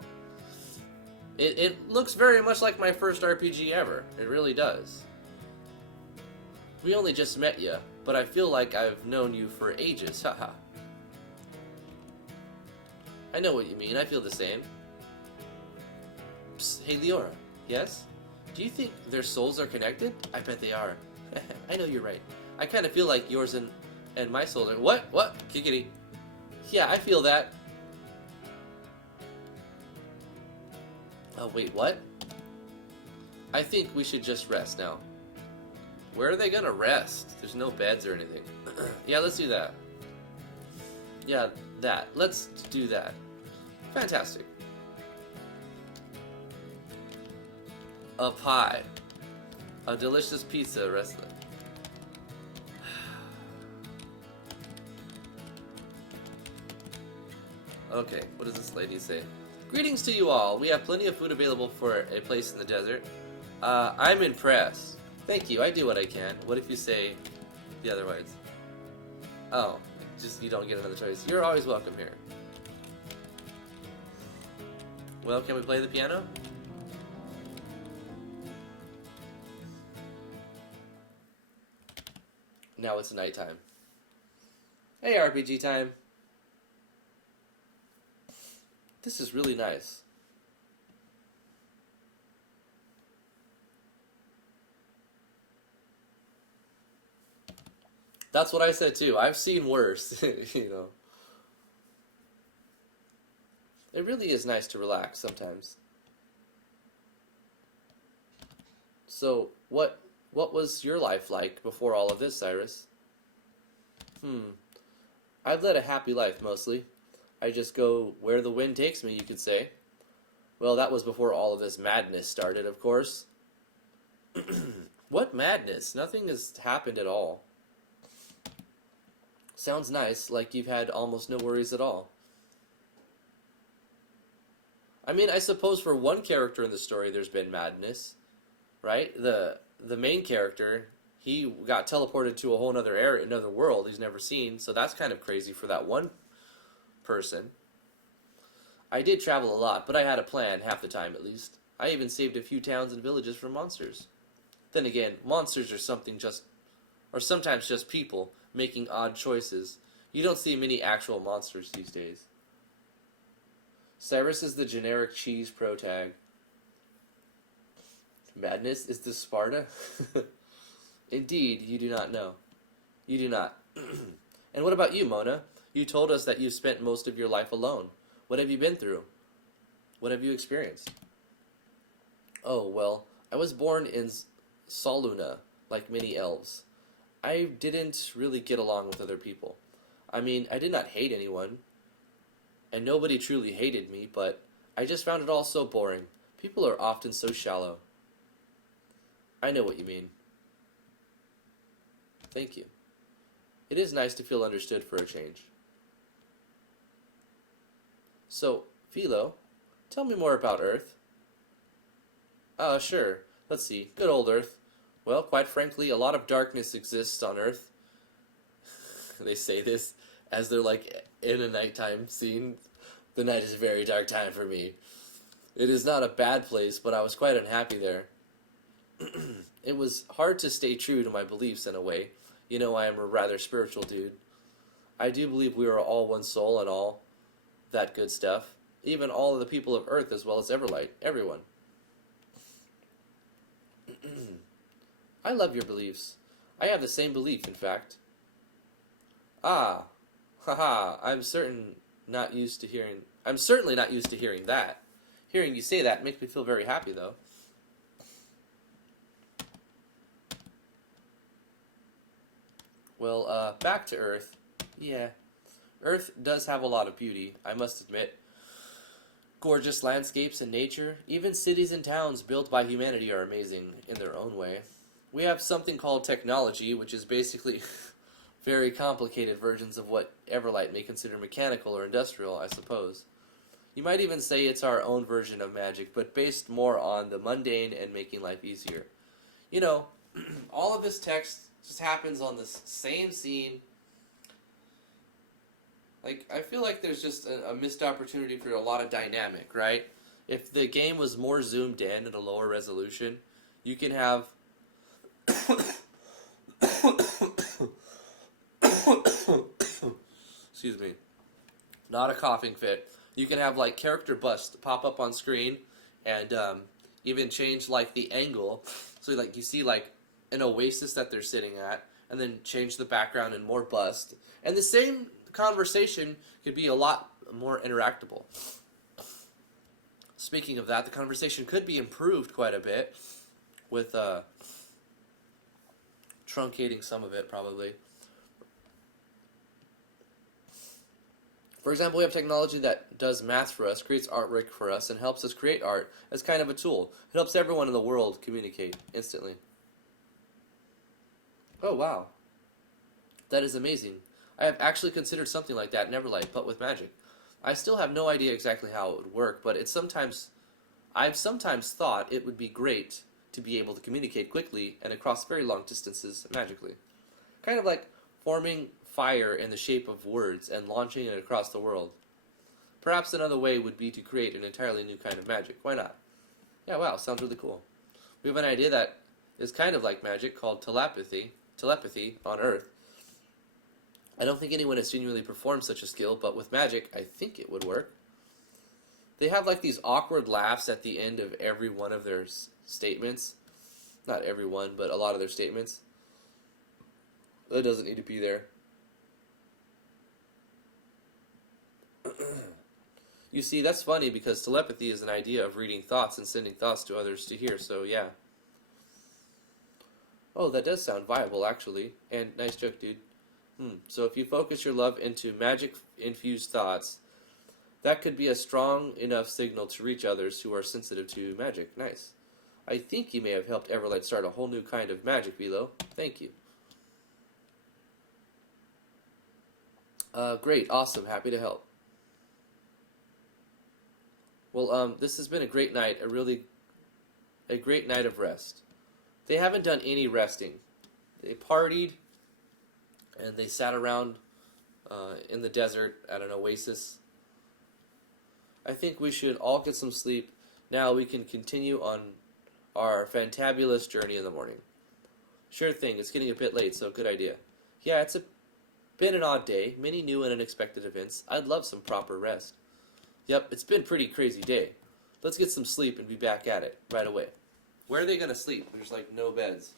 It looks very much like my first RPG ever. It really does. We only just met you, but I feel like I've known you for ages, haha. I know what you mean, I feel the same. Psst, hey Leora, yes? Do you think their souls are connected? I bet they are. I know you're right. I kind of feel like yours and my souls are... What? Kickity. Yeah, I feel that. Oh, wait, what? I think we should just rest now. Where are they gonna rest? There's no beds or anything. Yeah, let's do that. Yeah, that. Let's do that. Fantastic. A pie. A delicious pizza wrestling. Okay, what does this lady say? Greetings to you all. We have plenty of food available for a place in the desert. I'm impressed. Thank you, I do what I can. What if you say the other words? Oh, just you don't get another choice. You're always welcome here. Well, can we play the piano? Now it's nighttime. Hey, RPG time. This is really nice. That's what I said too. I've seen worse, you know. It really is nice to relax sometimes. So, what was your life like before all of this, Cyrus? I've led a happy life mostly. I just go where the wind takes me, you could say. Well, that was before all of this madness started, of course. What madness? Nothing has happened at all. Sounds nice, like you've had almost no worries at all. I mean, I suppose for one character in the story there's been madness, right? The main character, he got teleported to a whole other area, another world he's never seen, so that's kind of crazy for that one person. I did travel a lot, but I had a plan half the time at least. I even saved a few towns and villages from monsters. Then again, monsters are sometimes just people making odd choices. You don't see many actual monsters these days. Cyrus is the generic cheese pro tag. Madness is the Sparta? Indeed, you do not know. You do not. And what about you, Mona? You told us that you spent most of your life alone. What have you been through? What have you experienced? Oh, well, I was born in Soluna, like many elves. I didn't really get along with other people. I mean, I did not hate anyone, and nobody truly hated me, but I just found it all so boring. People are often so shallow. I know what you mean. Thank you. It is nice to feel understood for a change. So, Philo, tell me more about Earth. Sure. Let's see. Good old Earth. Well, quite frankly, a lot of darkness exists on Earth. They say this as they're like in a nighttime scene. The night is a very dark time for me. It is not a bad place, but I was quite unhappy there. It was hard to stay true to my beliefs in a way. You know, I am a rather spiritual dude. I do believe we are all one soul and all that good stuff. Even all of the people of Earth as well as Everlight. Everyone. I love your beliefs. I have the same belief, in fact. Ah, haha, I'm certainly not used to hearing that. Hearing you say that makes me feel very happy, though. Well, back to Earth. Yeah, Earth does have a lot of beauty, I must admit. Gorgeous landscapes and nature, even cities and towns built by humanity are amazing in their own way. We have something called technology, which is basically very complicated versions of what Everlight may consider mechanical or industrial, I suppose. You might even say it's our own version of magic, but based more on the mundane and making life easier. You know, all of this text just happens on this same scene. Like, I feel like there's just a missed opportunity for a lot of dynamic, right? If the game was more zoomed in at a lower resolution, you can have excuse me, not a coughing fit. You can have like character bust pop up on screen, and even change like the angle, so like you see like an oasis that they're sitting at, and then change the background and more bust, and the same conversation could be a lot more interactable. Speaking of that, the conversation could be improved quite a bit with truncating some of it, probably. For example, we have technology that does math for us, creates artwork for us, and helps us create art as kind of a tool. It helps everyone in the world communicate instantly. Oh, wow. That is amazing. I have actually considered something like that in Everlight, but with magic. I still have no idea exactly how it would work, but I've sometimes thought it would be great to be able to communicate quickly and across very long distances magically. Kind of like forming fire in the shape of words and launching it across the world. Perhaps another way would be to create an entirely new kind of magic. Why not? Yeah, wow, sounds really cool. We have an idea that is kind of like magic called telepathy on Earth. I don't think anyone has genuinely performed such a skill, but with magic, I think it would work. They have like these awkward laughs at the end of every one of their statements. Not every one, but a lot of their statements. That doesn't need to be there. You see, that's funny because telepathy is an idea of reading thoughts and sending thoughts to others to hear, so yeah. Oh, that does sound viable, actually. And nice joke, dude. So if you focus your love into magic-infused thoughts, that could be a strong enough signal to reach others who are sensitive to magic. Nice. I think you may have helped Everlight start a whole new kind of magic, Velo. Thank you. Great, awesome, happy to help. Well, this has been a great night, a great night of rest. They haven't done any resting. They partied, and they sat around in the desert at an oasis. I think we should all get some sleep Now we can continue on our fantabulous journey in the morning. Sure thing, it's getting a bit late, so good idea. Yeah, been an odd day, many new and unexpected events. I'd love some proper rest. Yep, it's been a pretty crazy day. Let's get some sleep and be back at it right away. Where are they going to sleep? There's like no beds.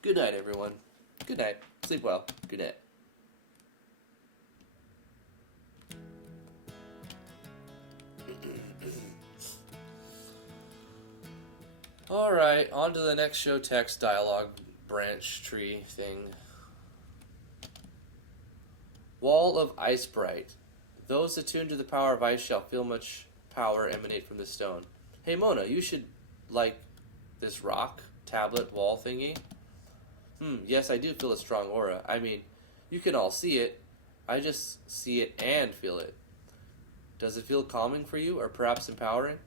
Good night, everyone. Good night. Sleep well. Good night. Alright, on to the next show text dialogue branch tree thing. Wall of Ice Bright. Those attuned to the power of ice shall feel much power emanate from this stone. Hey Mona, you should like this rock, tablet, wall thingy. Yes, I do feel a strong aura. I mean, you can all see it. I just see it and feel it. Does it feel calming for you, or perhaps empowering?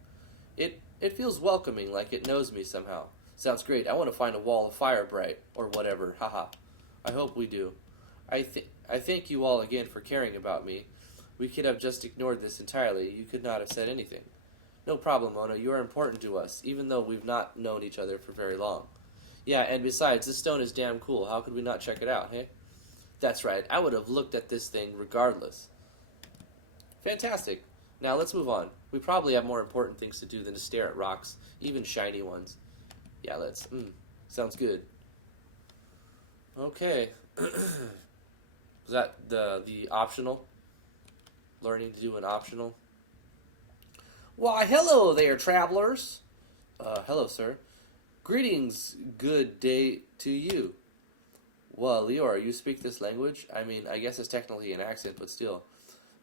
It feels welcoming, like it knows me somehow. Sounds great. I want to find a wall of fire bright, or whatever. Haha. I hope we do. I thank you all again for caring about me. We could have just ignored this entirely. You could not have said anything. No problem, Mona. You are important to us, even though we've not known each other for very long. Yeah, and besides, this stone is damn cool. How could we not check it out, hey? That's right. I would have looked at this thing regardless. Fantastic. Now let's move on. We probably have more important things to do than to stare at rocks, even shiny ones. Yeah, let's. Sounds good. Okay. Was that the optional? Learning to do an optional? Why, hello there, travelers. Hello, sir. Greetings, good day to you. Well, Leora, you speak this language? I mean, I guess it's technically an accent, but still.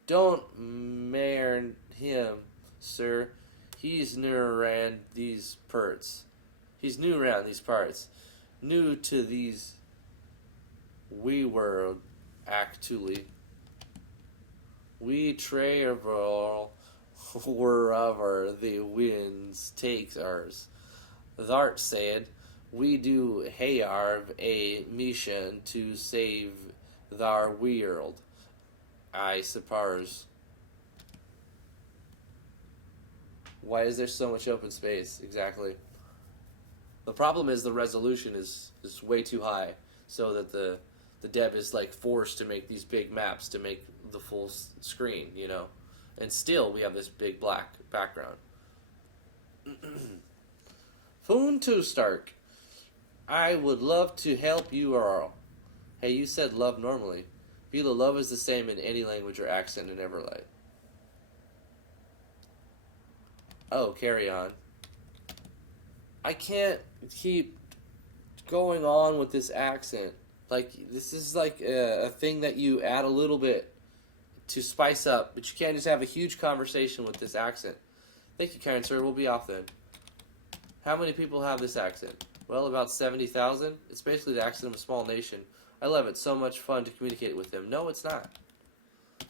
Don't marry him, sir. He's new around these parts. New to these we world, actually. We travel wherever the winds takes ours. Thart said, we do have a mission to save our world, I suppose. Why is there so much open space? Exactly. The problem is the resolution is way too high, so that the dev is like forced to make these big maps to make the full screen, you know. And still we have this big black background. Foon to Stark. I would love to help you all. Hey, you said love normally. Vila, love is the same in any language or accent in Everlight. Oh, carry on. I can't keep going on with this accent. Like, this is like a thing that you add a little bit to spice up, but you can't just have a huge conversation with this accent. Thank you, kind sir. We'll be off then. How many people have this accent? Well, about 70,000. It's basically the accent of a small nation. I love it. So much fun to communicate with them. No, it's not.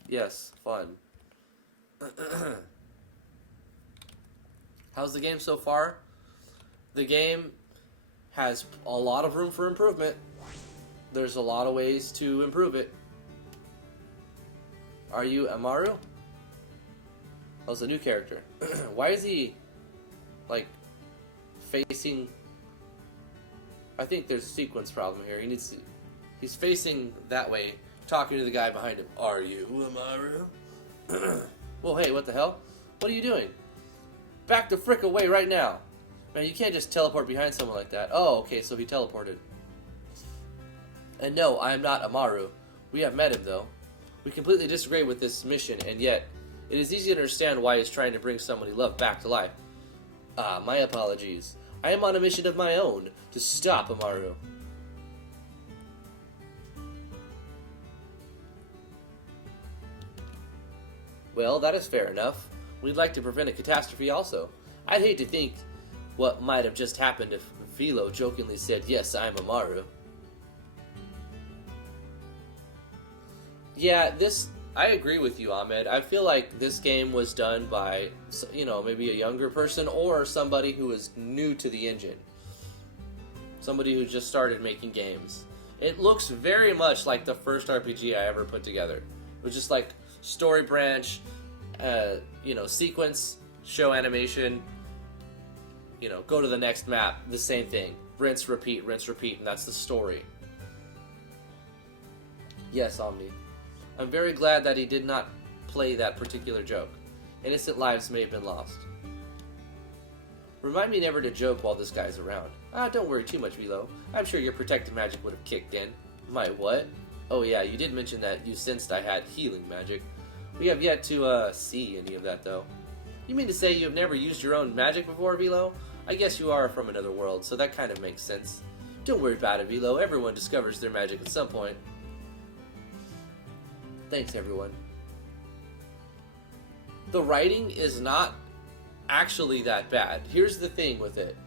Yes, fun. How's the game so far? The game has a lot of room for improvement. There's a lot of ways to improve it. Are you Amaru? Oh, it's a new character. Why is he, like, facing... I think there's a sequence problem here. He's facing that way, talking to the guy behind him. Are you Amaru? Well, hey, what the hell? What are you doing? Back the frick away right now. Man, you can't just teleport behind someone like that. Oh, okay, so he teleported. And no, I am not Amaru. We have met him, though. We completely disagree with this mission, and yet it is easy to understand why he's trying to bring someone he loved back to life. Ah, my apologies. I am on a mission of my own to stop Amaru. Well, that is fair enough. We'd like to prevent a catastrophe also. I'd hate to think what might have just happened if Philo jokingly said, yes, I'm Amaru. Yeah, I agree with you, Ahmed. I feel like this game was done by, maybe a younger person or somebody who is new to the engine. Somebody who just started making games. It looks very much like the first RPG I ever put together. It was just like story branch, sequence, show animation, you know, go to the next map, the same thing. Rinse, repeat, and that's the story. Yes, Omni. I'm very glad that he did not play that particular joke. Innocent lives may have been lost. Remind me never to joke while this guy's around. Don't worry too much, Velo. I'm sure your protective magic would have kicked in. My what? Oh yeah, you did mention that you sensed I had healing magic. We have yet to, see any of that, though. You mean to say you have never used your own magic before, Velo? I guess you are from another world, so that kind of makes sense. Don't worry about it, Velo. Everyone discovers their magic at some point. Thanks, everyone. The writing is not actually that bad. Here's the thing with it.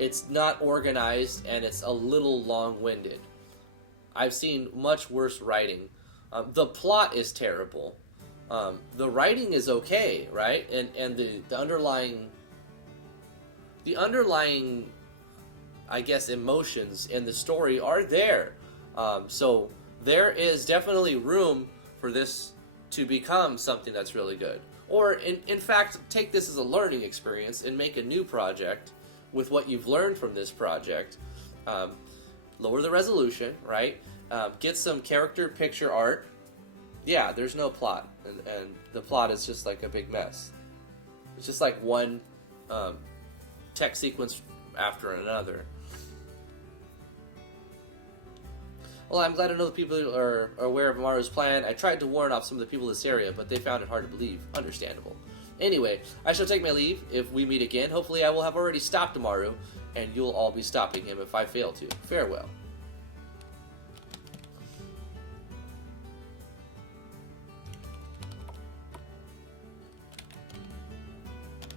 It's not organized, and it's a little long-winded. I've seen much worse writing. The plot is terrible. The writing is okay, right? And the underlying, I guess, emotions in the story are there. So there is definitely room for this to become something that's really good. Or, in fact, take this as a learning experience and make a new project with what you've learned from this project. Lower the resolution, right? Get some character picture art. Yeah, there's no plot. And the plot is just like a big mess. It's just like one tech sequence after another. Well, I'm glad to know the people are aware of Maru's plan. I tried to warn off some of the people in this area, but they found it hard to believe. Understandable. Anyway, I shall take my leave. If we meet again, hopefully I will have already stopped Maru, and you'll all be stopping him if I fail to. Farewell.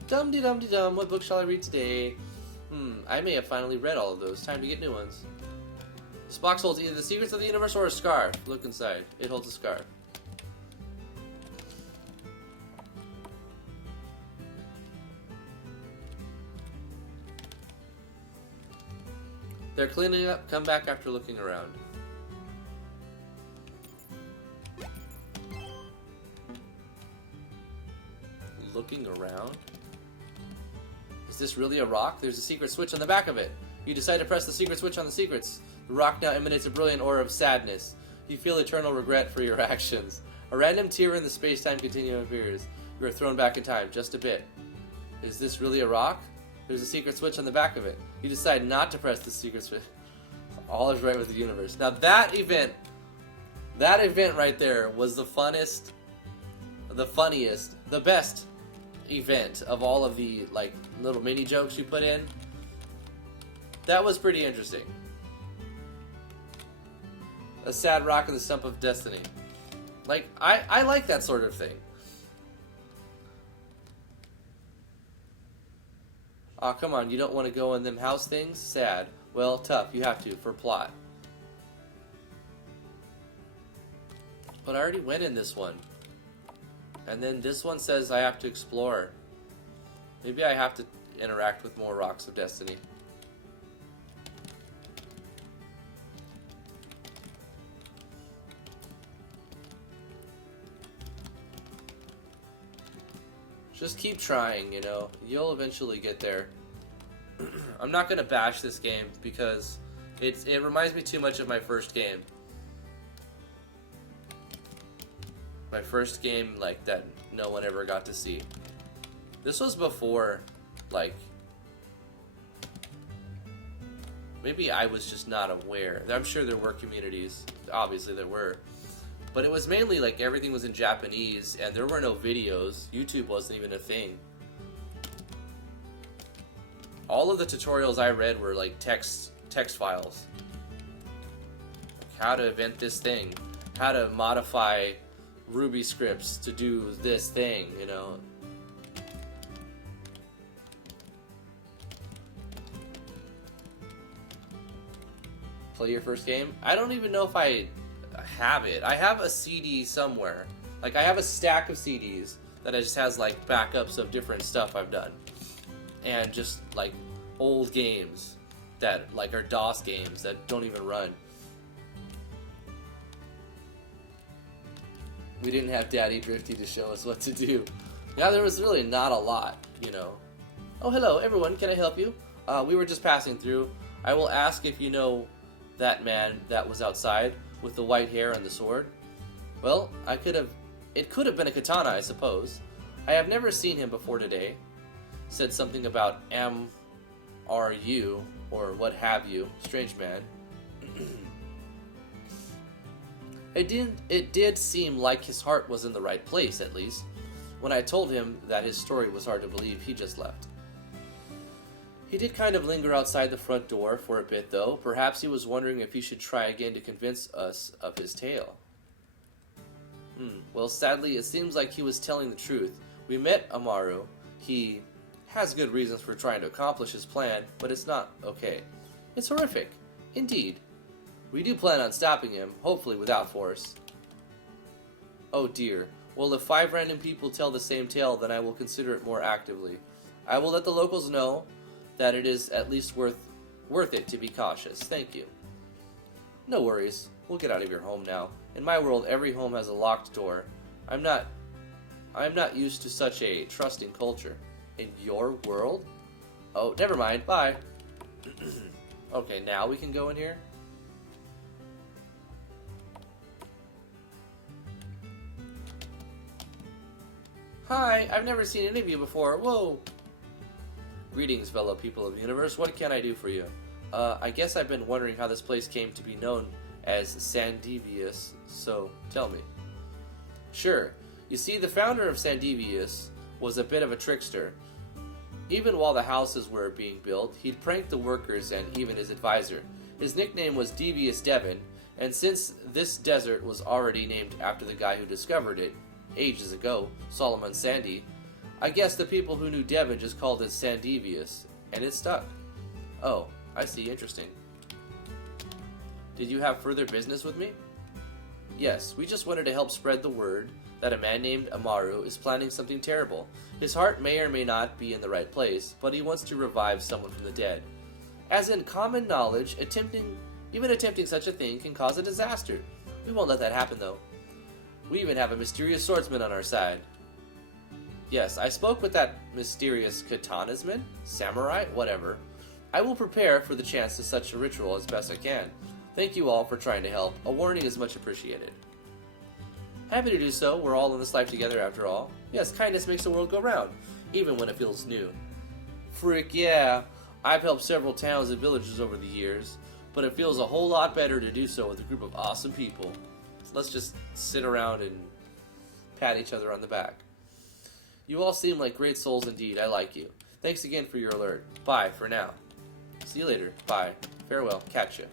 Dum-de-dum-de-dum, what book shall I read today? I may have finally read all of those. Time to get new ones. This box holds either the secrets of the universe or a scarf. Look inside. It holds a scarf. They're cleaning up. Come back after looking around. Looking around? Is this really a rock? There's a secret switch on the back of it. You decide to press the secret switch on the secrets. The rock now emanates a brilliant aura of sadness. You feel eternal regret for your actions. A random tear in the space-time continuum appears. You are thrown back in time, just a bit. Is this really a rock? There's a secret switch on the back of it. You decide not to press the secret switch. All is right with the universe. Now that event right there was the funnest, the funniest, the best event of all of the like little mini jokes you put in. That was pretty interesting. A sad rock in the stump of destiny. Like, I like that sort of thing. Aw, come on, you don't want to go in them house things? Sad. Well, tough, you have to, for plot. But I already went in this one. And then this one says I have to explore. Maybe I have to interact with more rocks of destiny. Just keep trying, you know. You'll eventually get there. I'm not going to bash this game because it reminds me too much of my first game. My first game, like, that no one ever got to see. This was before, like... Maybe I was just not aware. I'm sure there were communities. Obviously there were. But it was mainly like everything was in Japanese and there were no videos. YouTube wasn't even a thing. All of the tutorials I read were like text files. Like how to invent this thing. How to modify Ruby scripts to do this thing, you know. Play your first game? I don't even know if I have it. I have a CD somewhere. Like, I have a stack of CDs that just has, like, backups of different stuff I've done. And just, like, old games that, like, are DOS games that don't even run. We didn't have Daddy Drifty to show us what to do. Yeah, there was really not a lot, you know. Oh, hello, everyone. Can I help you? We were just passing through. I will ask if you know that man that was outside with the white hair and the sword. Well, it could have been a katana, I suppose. I have never seen him before today. Said something about are you, or what have you, strange man. It did seem like his heart was in the right place, at least. When I told him that his story was hard to believe, he just left. He did kind of linger outside the front door for a bit, though. Perhaps he was wondering if he should try again to convince us of his tale. Well, sadly, it seems like he was telling the truth. We met Amaru. He has good reasons for trying to accomplish his plan, but it's not okay. It's horrific. Indeed. We do plan on stopping him, hopefully without force. Oh dear. Well, if 5 random people tell the same tale, then I will consider it more actively. I will let the locals know that it is at least worth it to be cautious. Thank you. No worries. We'll get out of your home now. In my world, every home has a locked door. I'm not used to such a trusting culture. In your world? Oh, never mind. Bye. Okay, now we can go in here. Hi, I've never seen any of you before. Whoa. Greetings, fellow people of the universe. What can I do for you? I guess I've been wondering how this place came to be known as Sandevius, so tell me. Sure. You see, the founder of Sandevius was a bit of a trickster. Even while the houses were being built, he'd prank the workers and even his advisor. His nickname was Devious Devon, and since this desert was already named after the guy who discovered it, ages ago, Solomon Sandy, I guess the people who knew Devon just called it Sandevius, and it stuck. Oh, I see. Interesting. Did you have further business with me? Yes, we just wanted to help spread the word that a man named Amaru is planning something terrible. His heart may or may not be in the right place, but he wants to revive someone from the dead. As in common knowledge, even attempting such a thing can cause a disaster. We won't let that happen, though. We even have a mysterious swordsman on our side. Yes, I spoke with that mysterious katanasman? Samurai? Whatever. I will prepare for the chance to such a ritual as best I can. Thank you all for trying to help. A warning is much appreciated. Happy to do so. We're all in this life together after all. Yes, kindness makes the world go round, even when it feels new. Frick yeah. I've helped several towns and villages over the years, but it feels a whole lot better to do so with a group of awesome people. Let's just sit around and pat each other on the back. You all seem like great souls indeed. I like you. Thanks again for your alert. Bye for now. See you later. Bye. Farewell. Catch ya.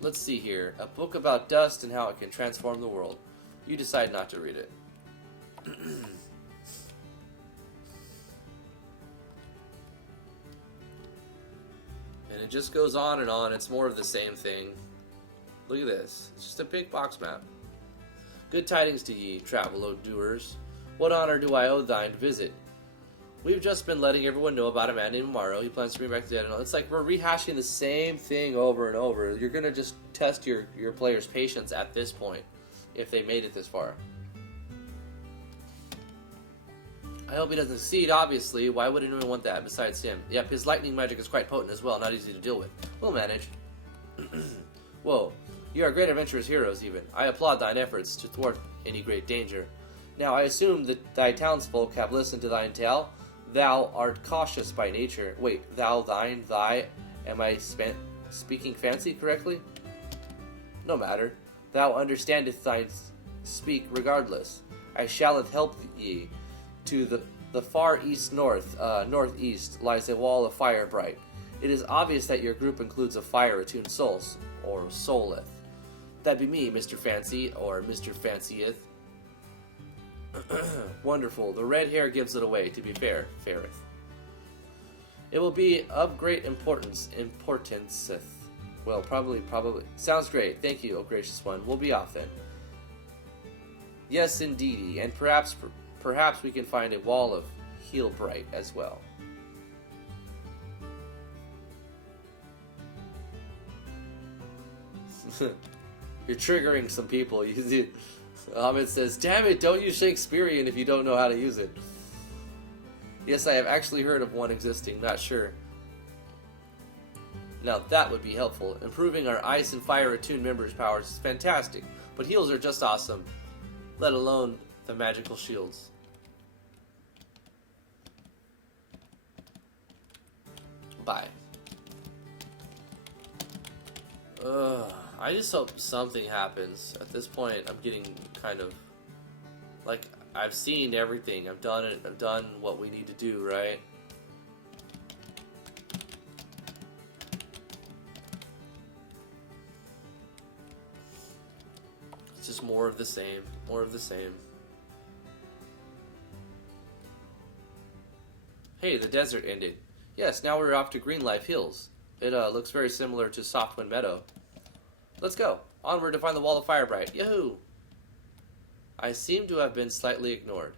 Let's see here. A book about dust and how it can transform the world. You decide not to read it. And it just goes on and on. It's more of the same thing. Look at this. It's just a big box map. Good tidings to ye, travel-o-doers. What honor do I owe thine visit? We've just been letting everyone know about a man named Amaro. He plans to bring back the dead and all. It's like we're rehashing the same thing over and over. You're going to just test your player's patience at this point, if they made it this far. I hope he doesn't succeed, obviously. Why would anyone want that besides him? Yep, his lightning magic is quite potent as well, not easy to deal with. We'll manage. Whoa, you are great adventurous heroes even. I applaud thine efforts to thwart any great danger. Now I assume that thy townsfolk have listened to thine tale. Thou art cautious by nature. Wait, thou, thine, thy. Am I speaking fancy correctly? No matter. Thou understandest thine speak regardless. I shalleth help ye. To the far northeast lies a wall of fire bright. It is obvious that your group includes a fire-attuned souls, or souleth. That'd be me, Mr. Fancy, or Mr. Fancieth. Wonderful. The red hair gives it away, to be fair, Fareth. It will be of great importance. Well, probably. Sounds great. Thank you, O gracious one. We'll be off then. Yes, indeedy. And perhaps we can find a wall of heal bright as well. You're triggering some people. Ahmed says, "Damn it, don't use Shakespearean if you don't know how to use it." Yes, I have actually heard of one existing, not sure. Now that would be helpful. Improving our ice and fire attuned members' powers is fantastic, but heals are just awesome, let alone the magical shields. Bye. I just hope something happens. At this point, I'm getting kind of like, I've seen everything. I've done it. I've done what we need to do, right? It's just more of the same. More of the same. Hey, the desert ended. Yes, now we're off to Greenlife Hills. It looks very similar to Softwind Meadow. Let's go. Onward to find the Wall of Firebright. Yahoo! I seem to have been slightly ignored.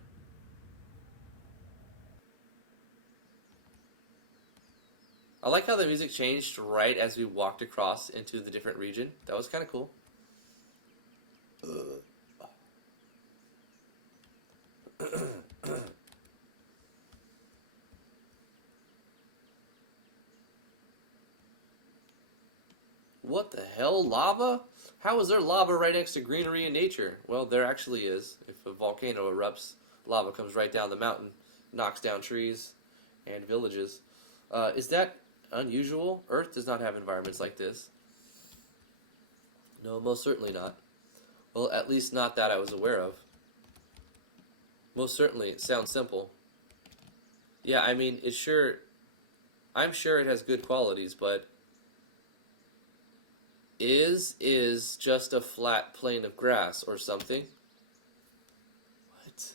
I like how the music changed right as we walked across into the different region. That was kind of cool. What the hell? Lava? How is there lava right next to greenery and nature? Well, there actually is. If a volcano erupts, lava comes right down the mountain, knocks down trees and villages. Is that unusual? Earth does not have environments like this. No, most certainly not. Well, at least not that I was aware of. Most certainly, it sounds simple. Yeah, I mean, I'm sure it has good qualities, but is just a flat plane of grass or something? What?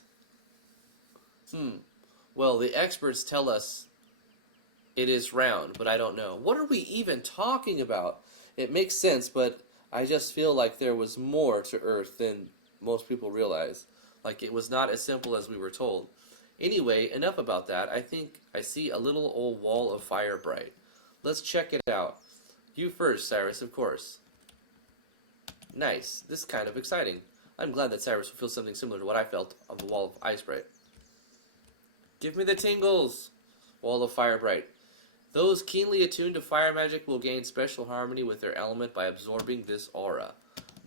Well, the experts tell us it is round, but I don't know. What are we even talking about? It makes sense, but I just feel like there was more to Earth than most people realize. Like, it was not as simple as we were told. Anyway, enough about that. I think I see a little old wall of fire bright. Let's check it out. You first, Cyrus, of course. Nice. This is kind of exciting. I'm glad that Cyrus will feel something similar to what I felt on the wall of ice bright. Give me the tingles! Wall of fire bright. Those keenly attuned to fire magic will gain special harmony with their element by absorbing this aura.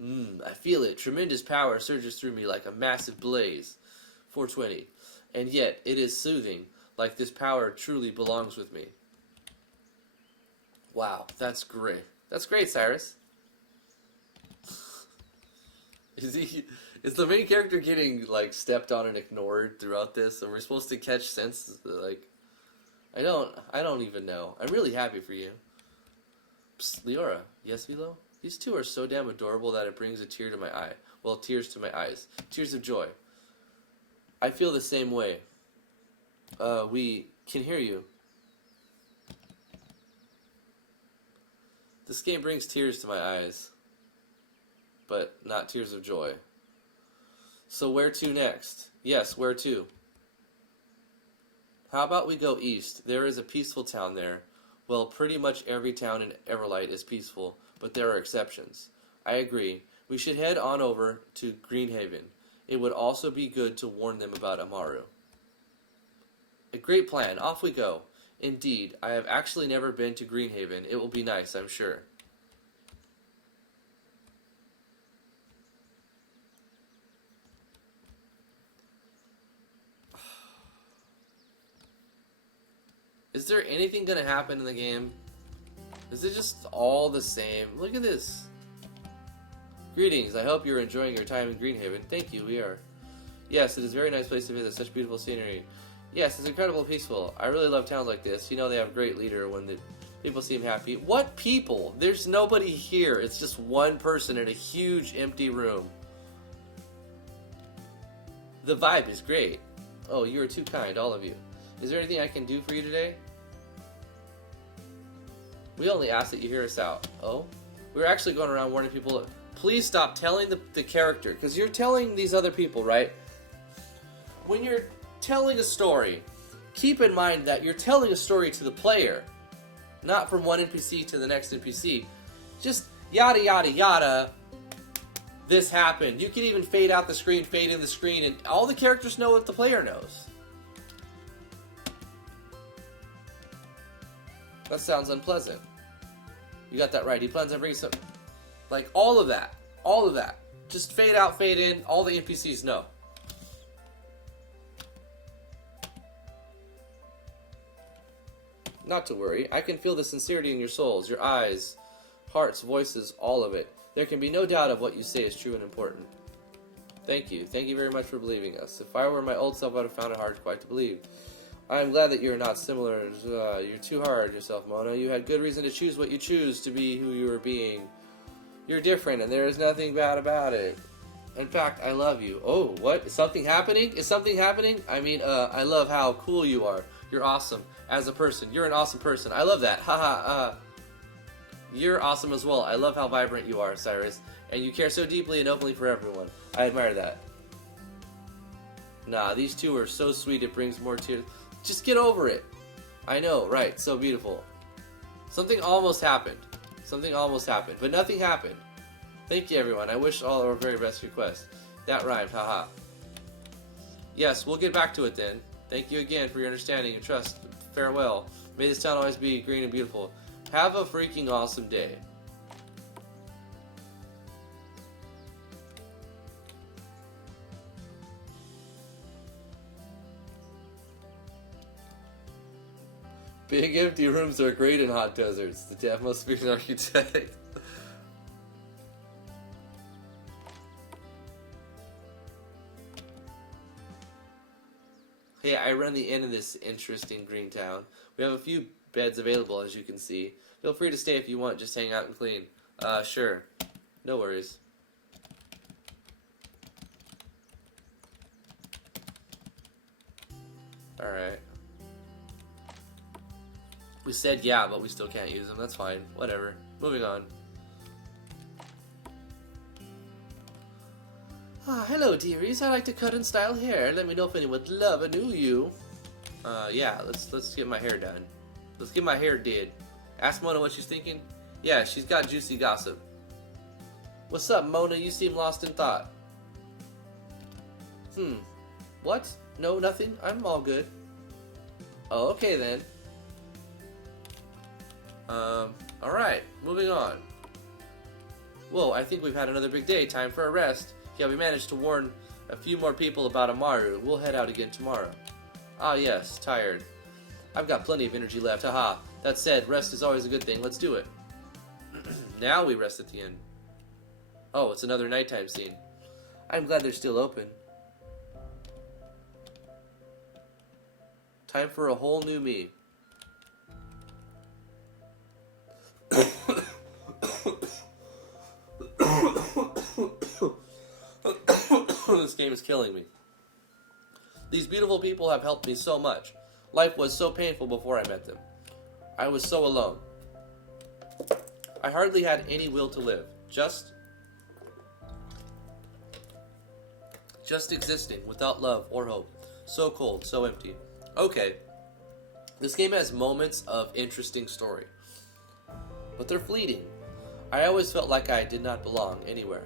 I feel it. Tremendous power surges through me like a massive blaze. 420. And yet, it is soothing, like this power truly belongs with me. Wow, that's great. That's great, Cyrus. Is the main character getting, like, stepped on and ignored throughout this? Are we supposed to catch sense? Like, I don't even know. I'm really happy for you. Psst, Leora. Yes, Velo? These two are so damn adorable that it brings a tear to my eye. Well, tears to my eyes. Tears of joy. I feel the same way. We can hear you. This game brings tears to my eyes. But not tears of joy. So where to next? Yes, where to? How about we go east? There is a peaceful town there. Well, pretty much every town in Everlight is peaceful, but there are exceptions. I agree. We should head on over to Greenhaven. It would also be good to warn them about Amaru. A great plan. Off we go. Indeed, I have actually never been to Greenhaven. It will be nice, I'm sure. Is there anything going to happen in the game? Is it just all the same? Look at this. Greetings. I hope you're enjoying your time in Greenhaven. Thank you, we are. Yes, it is a very nice place to visit. Such beautiful scenery. Yes, it's incredibly peaceful. I really love towns like this. You know they have a great leader when the people seem happy. What people? There's nobody here. It's just one person in a huge empty room. The vibe is great. Oh, you are too kind, all of you. Is there anything I can do for you today? We only ask that you hear us out. Oh? We're actually going around warning people. Please stop telling the character, because you're telling these other people, right? When you're telling a story, keep in mind that you're telling a story to the player, not from one NPC to the next NPC. Just yada yada yada. this happened. You can even fade out the screen, fade in the screen, and all the characters know what the player knows. That sounds unpleasant. You got that right. He plans on bringing some... Like, all of that. All of that. Just fade out, fade in. All the NPCs know. Not to worry. I can feel the sincerity in your souls, your eyes, hearts, voices, all of it. There can be no doubt of what you say is true and important. Thank you. Thank you very much for believing us. If I were my old self, I would have found it hard quite to believe. I am glad that you're not similar. You're too hard on yourself, Mona. You had good reason to choose what you choose to be who you were being. You're different, and there is nothing bad about it. In fact, I love you. Oh, what? Is something happening? Is something happening? I mean, I love how cool you are. You're awesome as a person. You're an awesome person. I love that. Haha. You're awesome as well. I love how vibrant you are, Cyrus. And you care so deeply and openly for everyone. I admire that. Nah, these two are so sweet it brings more tears. Just get over it. I know, right, so beautiful. Something almost happened. Something almost happened, but nothing happened. Thank you, everyone. I wish all our very best requests. That rhymed, haha. Yes, we'll get back to it then. Thank you again for your understanding and trust. Farewell. May this town always be green and beautiful. Have a freaking awesome day. Big empty rooms are great in hot deserts. The deaf must be an architect. Hey, I run the inn in this interesting green town. We have a few beds available, as you can see. Feel free to stay if you want, just hang out and clean. Sure. No worries. Alright. We said yeah, but we still can't use them. That's fine. Whatever. Moving on. Hello, dearies. I like to cut and style hair. Let me know if anyone would love a new you. Yeah, let's get my hair done. Let's get my hair did. Ask Mona what she's thinking. Yeah, she's got juicy gossip. What's up, Mona? You seem lost in thought. What? No, nothing? I'm all good. Oh, okay then. Alright, moving on. Whoa, I think we've had another big day. Time for a rest. Yeah, we managed to warn a few more people about Amaru. We'll head out again tomorrow. Ah, yes, tired. I've got plenty of energy left, haha. That said, rest is always a good thing. Let's do it. Now we rest at the inn. Oh, it's another nighttime scene. I'm glad they're still open. Time for a whole new me. This game is killing me. These beautiful people have helped me so much. Life was so painful before I met them. I was so alone. I hardly had any will to live. Just existing without love or hope. So cold, so empty. Okay. This game has moments of interesting story. But they're fleeting. I always felt like I did not belong anywhere.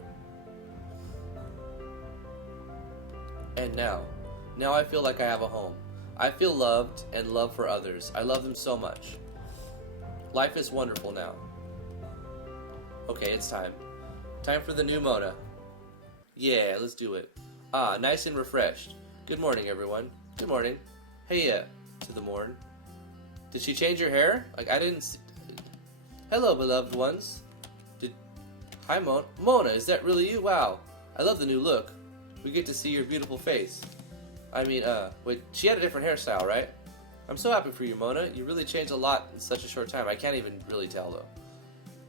And now I feel like I have a home. I feel loved and loved for others. I love them so much. Life is wonderful now. Okay, it's time. Time for the new Mona. Yeah, let's do it. Ah, nice and refreshed. Good morning, everyone. Good morning. Hey, to the morn. Did she change her hair? Like, I didn't see... Hello, beloved ones. Hi, Mona, is that really you? Wow. I love the new look. We get to see your beautiful face. I mean, wait, she had a different hairstyle, right? I'm so happy for you, Mona. You really changed a lot in such a short time. I can't even really tell, though.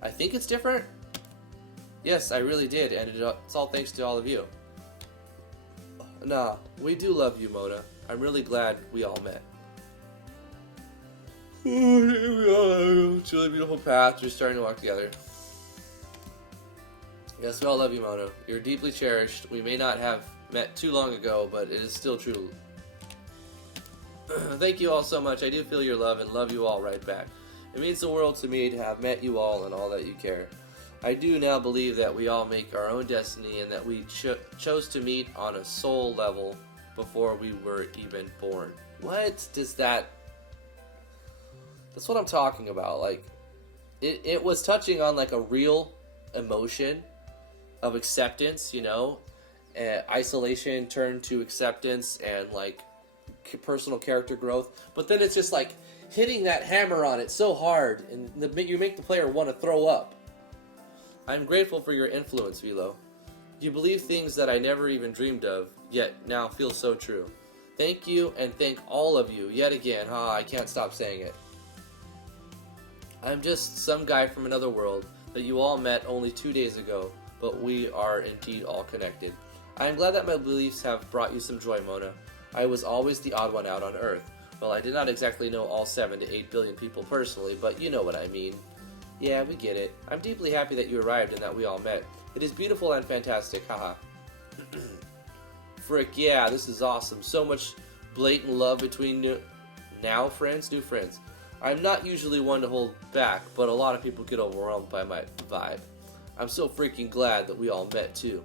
I think it's different? Yes, I really did, and it's all thanks to all of you. Nah, we do love you, Mona. I'm really glad we all met. It's really beautiful path. We're starting to walk together. Yes, we all love you, Mona. You're deeply cherished. We may not have met too long ago, but it is still true. Thank you all so much. I do feel your love and love you all right back. It means the world to me to have met you all and all that you care. I do now believe that we all make our own destiny and that we chose to meet on a soul level before we were even born. What does that... That's what I'm talking about. Like, it was touching on like a real emotion of acceptance, you know? Isolation turned to acceptance and like personal character growth. But then it's just like hitting that hammer on it so hard and you make the player want to throw up. I'm grateful for your influence, Velo. You believe things that I never even dreamed of, yet now feel so true. Thank you, and thank all of you, yet again. I can't stop saying it. I'm just some guy from another world that you all met only 2 days ago, but we are indeed all connected. I am glad that my beliefs have brought you some joy, Mona. I was always the odd one out on Earth. Well, I did not exactly know all 7 to 8 billion people personally, but you know what I mean. Yeah, we get it. I'm deeply happy that you arrived and that we all met. It is beautiful and fantastic, haha. Frick, yeah, this is awesome. So much blatant love between new friends. I'm not usually one to hold back, but a lot of people get overwhelmed by my vibe. I'm so freaking glad that we all met, too.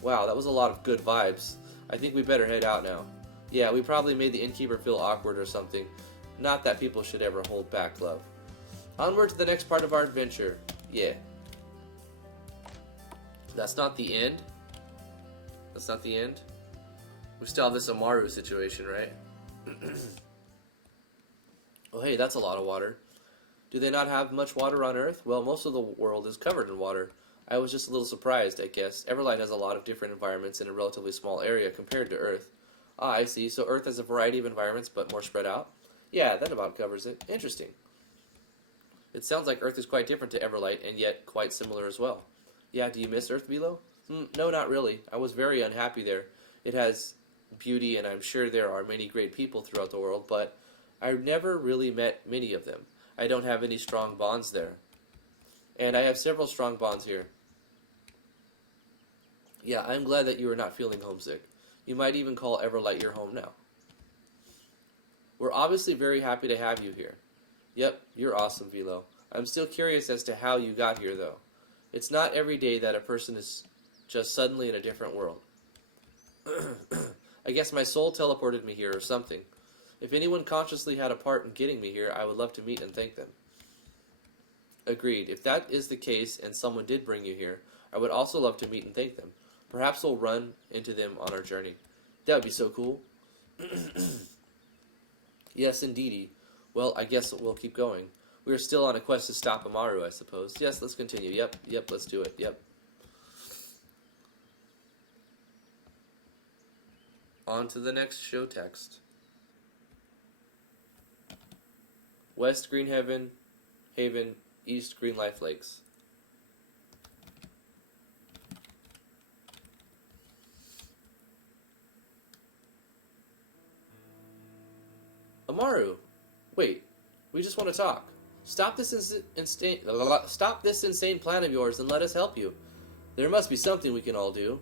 Wow, that was a lot of good vibes. I think we better head out now. Yeah, we probably made the innkeeper feel awkward or something. Not that people should ever hold back love. Onward to the next part of our adventure. Yeah. That's not the end? That's not the end? We still have this Amaru situation, right? Oh, hey, that's a lot of water. Do they not have much water on Earth? Well, most of the world is covered in water. I was just a little surprised, I guess. Everlight has a lot of different environments in a relatively small area compared to Earth. Ah, I see. So Earth has a variety of environments, but more spread out? Yeah, that about covers it. Interesting. It sounds like Earth is quite different to Everlight, and yet quite similar as well. Yeah, do you miss Earth, Velo? No, not really. I was very unhappy there. It has beauty, and I'm sure there are many great people throughout the world, but I've never really met many of them. I don't have any strong bonds there. And I have several strong bonds here. Yeah, I'm glad that you are not feeling homesick. You might even call Everlight your home now. We're obviously very happy to have you here. Yep, you're awesome, Velo. I'm still curious as to how you got here, though. It's not every day that a person is just suddenly in a different world. I guess my soul teleported me here or something. If anyone consciously had a part in getting me here, I would love to meet and thank them. Agreed. If that is the case and someone did bring you here, I would also love to meet and thank them. Perhaps we'll run into them on our journey. That would be so cool. Yes, indeedy. Well, I guess we'll keep going. We are still on a quest to stop Amaru, I suppose. Yes, let's continue. Yep, let's do it. Yep. On to the next show text. West Green Haven, East Green Life Lakes. Amaru, wait, we just want to talk. Stop this insane plan of yours and let us help you. There must be something we can all do.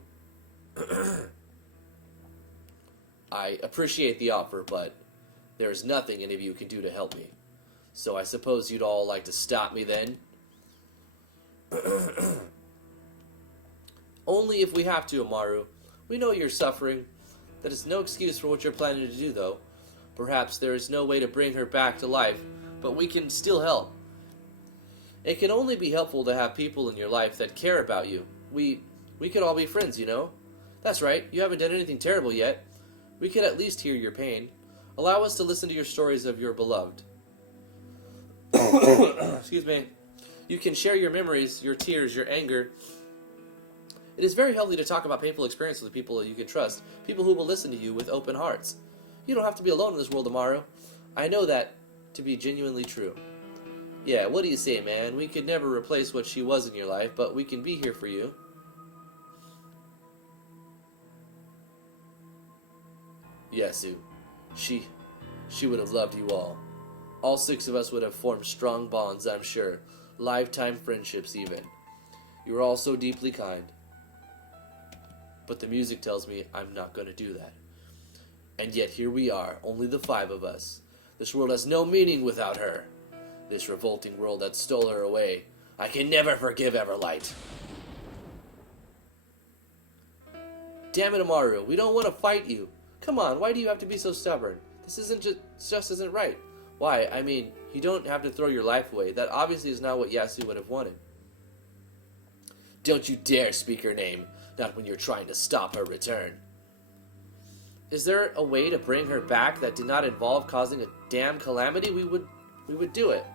I appreciate the offer, but there's nothing any of you can do to help me. So I suppose you'd all like to stop me then? Only if we have to, Amaru. We know you're suffering. That is no excuse for what you're planning to do, though. Perhaps there is no way to bring her back to life, but we can still help. It can only be helpful to have people in your life that care about you. We could all be friends, you know? That's right, you haven't done anything terrible yet. We could at least hear your pain. Allow us to listen to your stories of your beloved. Excuse me. You can share your memories, your tears, your anger. It is very healthy to talk about painful experiences with people you can trust, people who will listen to you with open hearts. You don't have to be alone in this world, Amaru. I know that to be genuinely true. Yeah, what do you say, man? We could never replace what she was in your life, but we can be here for you. Yasu. She would have loved you all. All 6 of us would have formed strong bonds, I'm sure. Lifetime friendships, even. You are all so deeply kind. But the music tells me I'm not going to do that. And yet here we are, only the 5 of us. This world has no meaning without her. This revolting world that stole her away. I can never forgive Everlight. Damn it, Amaru, we don't want to fight you. Come on, why do you have to be so stubborn? This just isn't right. Why? I mean, you don't have to throw your life away. That obviously is not what Yasu would have wanted. Don't you dare speak her name, not when you're trying to stop her return. Is there a way to bring her back that did not involve causing a damn calamity? We would do it.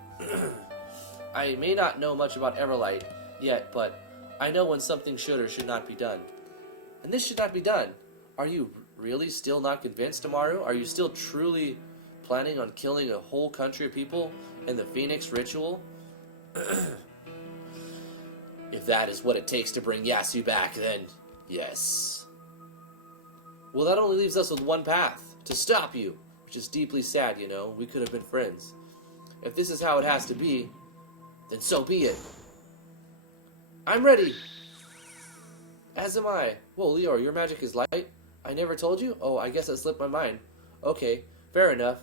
I may not know much about Everlight yet, but I know when something should or should not be done. And this should not be done. Are you really still not convinced, Amaru? Are you still truly planning on killing a whole country of people in the Phoenix ritual? If that is what it takes to bring Yasu back, then yes. Well, that only leaves us with one path. To stop you. Which is deeply sad, you know. We could have been friends. If this is how it has to be, then so be it. I'm ready. As am I. Whoa, Leor, your magic is light? I never told you? Oh, I guess it slipped my mind. Okay, fair enough.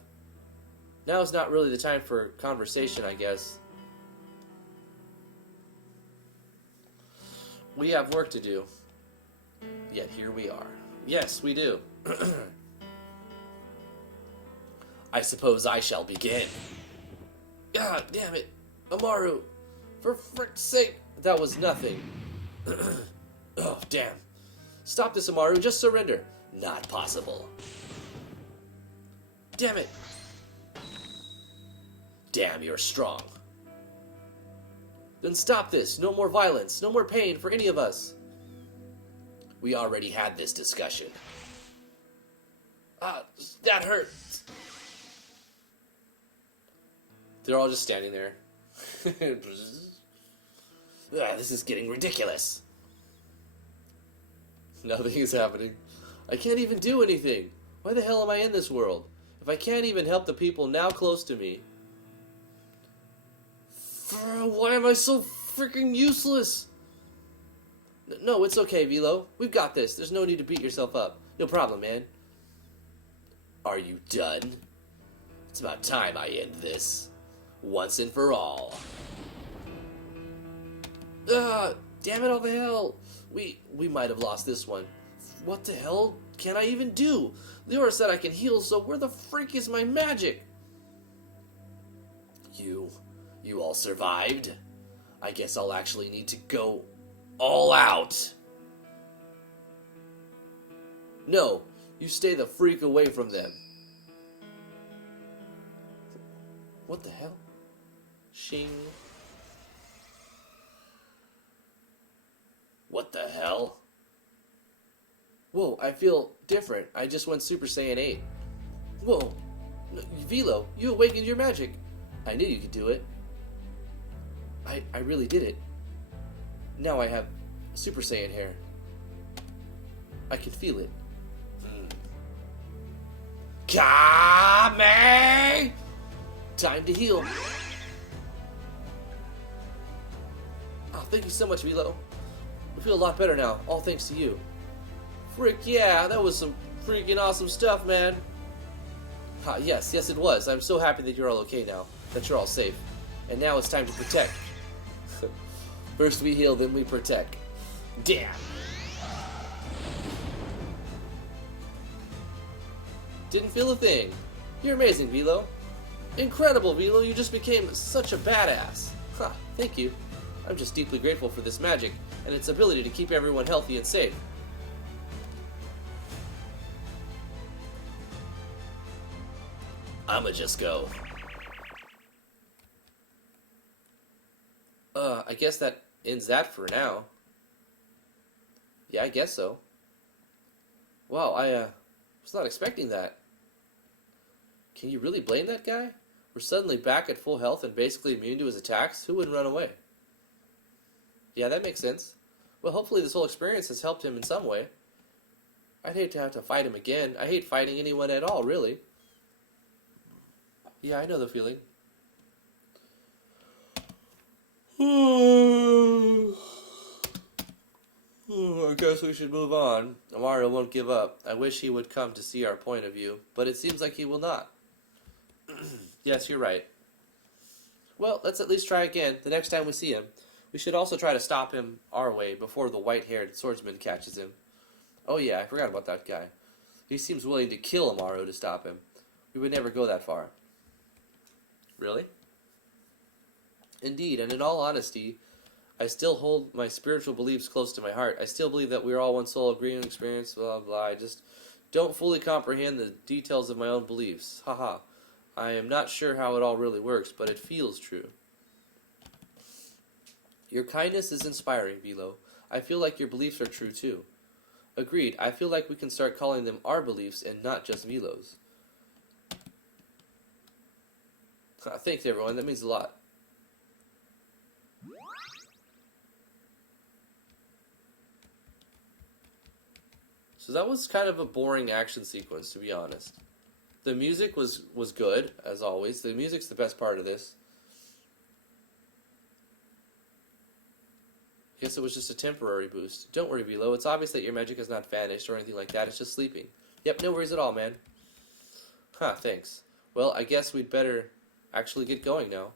Now is not really the time for conversation, I guess. We have work to do. Yet here we are. Yes, we do. I suppose I shall begin. God damn it. Amaru, for frick's sake, that was nothing. Oh, damn. Stop this, Amaru. Just surrender. Not possible. Damn it. Damn, you're strong. Then stop this. No more violence. No more pain for any of us. We already had this discussion. That hurt. They're all just standing there. This is getting ridiculous. Nothing is happening. I can't even do anything. Why the hell am I in this world? If I can't even help the people now close to me. Why am I so freaking useless? No, it's okay, Velo. We've got this. There's no need to beat yourself up. No problem, man. Are you done? It's about time I end this. Once and for all. Damn it all the hell. We might have lost this one. What the hell can I even do? Leora said I can heal, so where the freak is my magic? You all survived? I guess I'll actually need to go all out. No, you stay the freak away from them. What the hell? Shing. What the hell? Whoa, I feel different. I just went Super Saiyan 8. Whoa. No, Velo, you awakened your magic. I knew you could do it. I really did it. Now I have Super Saiyan hair. I can feel it. Kame! Time to heal. Oh, thank you so much, Velo. I feel a lot better now, all thanks to you. Frick yeah, that was some freaking awesome stuff, man. Yes it was. I'm so happy that you're all okay now, that you're all safe. And now it's time to protect. First we heal, then we protect. Damn. Didn't feel a thing. You're amazing, Velo. Incredible, Velo. You just became such a badass. Thank you. I'm just deeply grateful for this magic and its ability to keep everyone healthy and safe. I'ma just go. I guess that ends that for now. Yeah, I guess so. Wow, I was not expecting that. Can you really blame that guy? We're suddenly back at full health and basically immune to his attacks? Who wouldn't run away? Yeah, that makes sense. Well, hopefully this whole experience has helped him in some way. I'd hate to have to fight him again. I hate fighting anyone at all, really. Yeah, I know the feeling. I guess we should move on. Amaru won't give up. I wish he would come to see our point of view, but it seems like he will not. Yes, you're right. Well, let's at least try again the next time we see him. We should also try to stop him our way before the white-haired swordsman catches him. Oh yeah, I forgot about that guy. He seems willing to kill Amaru to stop him. We would never go that far. Really? Indeed, and in all honesty, I still hold my spiritual beliefs close to my heart. I still believe that we are all one soul, agreeing experience, blah, blah. I just don't fully comprehend the details of my own beliefs. Haha. I am not sure how it all really works, but it feels true. Your kindness is inspiring, Velo. I feel like your beliefs are true, too. Agreed. I feel like we can start calling them our beliefs and not just Velo's. Thanks, everyone. That means a lot. So that was kind of a boring action sequence, to be honest. The music was good, as always. The music's the best part of this. I guess it was just a temporary boost. Don't worry, Velo. It's obvious that your magic has not vanished or anything like that. It's just sleeping. Yep, no worries at all, man. Huh, thanks. Well, I guess we'd better actually get going now.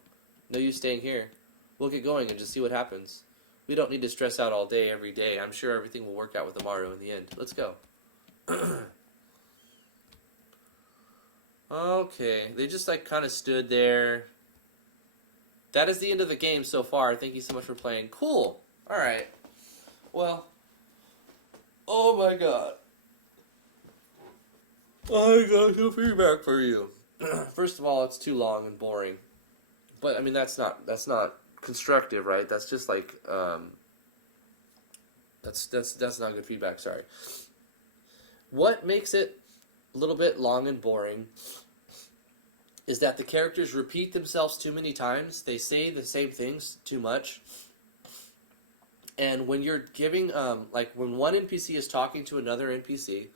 No use staying here. We'll get going and just see what happens. We don't need to stress out all day, every day. I'm sure everything will work out with Amaru in the end. Let's go. Okay, they just like kind of stood there. That is the end of the game so far. Thank you so much for playing. Cool. Alright. Well. Oh my god. I got some feedback for you. First of all, it's too long and boring. But I mean that's not constructive, right? That's just like that's not good feedback, sorry. What makes it a little bit long and boring is that the characters repeat themselves too many times. They say the same things too much. And when you're giving, like when one NPC is talking to another NPC,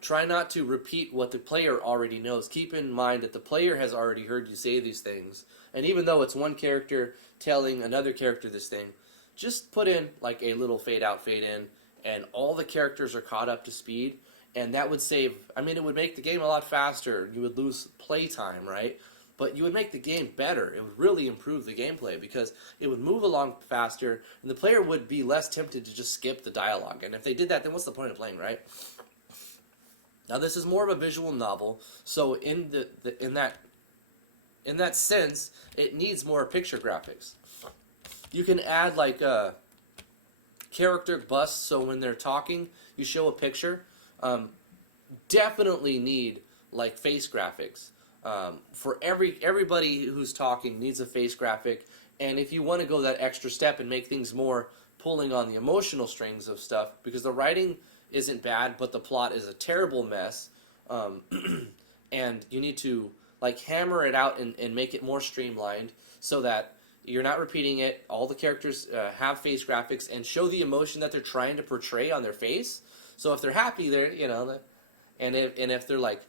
try not to repeat what the player already knows. Keep in mind that the player has already heard you say these things. And even though it's one character telling another character this thing, just put in like a little fade out, fade in, and all the characters are caught up to speed. And that would save, I mean, it would make the game a lot faster. You would lose play time, right? But you would make the game better. It would really improve the gameplay because it would move along faster, and the player would be less tempted to just skip the dialogue. And if they did that, then what's the point of playing, right? Now, this is more of a visual novel, so in that sense, it needs more picture graphics. You can add like character busts, so when they're talking, you show a picture. Definitely need like face graphics. For everybody who's talking needs a face graphic, and if you want to go that extra step and make things more pulling on the emotional strings of stuff, because the writing isn't bad, but the plot is a terrible mess, and you need to like hammer it out and make it more streamlined so that you're not repeating it. All the characters have face graphics and show the emotion that they're trying to portray on their face. So if they're happy, they're and if they're like,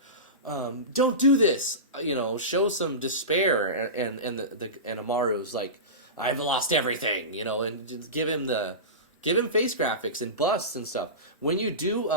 don't do this, show some despair, and Amaru's like, I've lost everything, and just give him face graphics and busts and stuff. When you do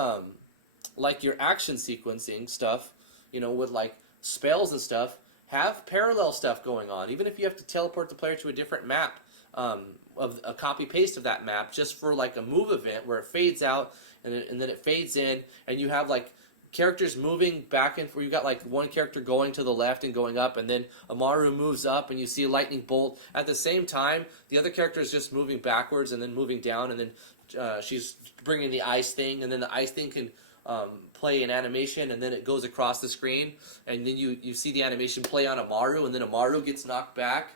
like your action sequencing stuff, with like spells and stuff, have parallel stuff going on, even if you have to teleport the player to a different map, of a copy paste of that map just for like a move event where it fades out and then it fades in, and you have like characters moving back and forth. You got like one character going to the left and going up, and then Amaru moves up and you see a lightning bolt. At the same time, the other character is just moving backwards and then moving down, and then she's bringing the ice thing, and then the ice thing can play an animation, and then it goes across the screen, and then you see the animation play on Amaru, and then Amaru gets knocked back.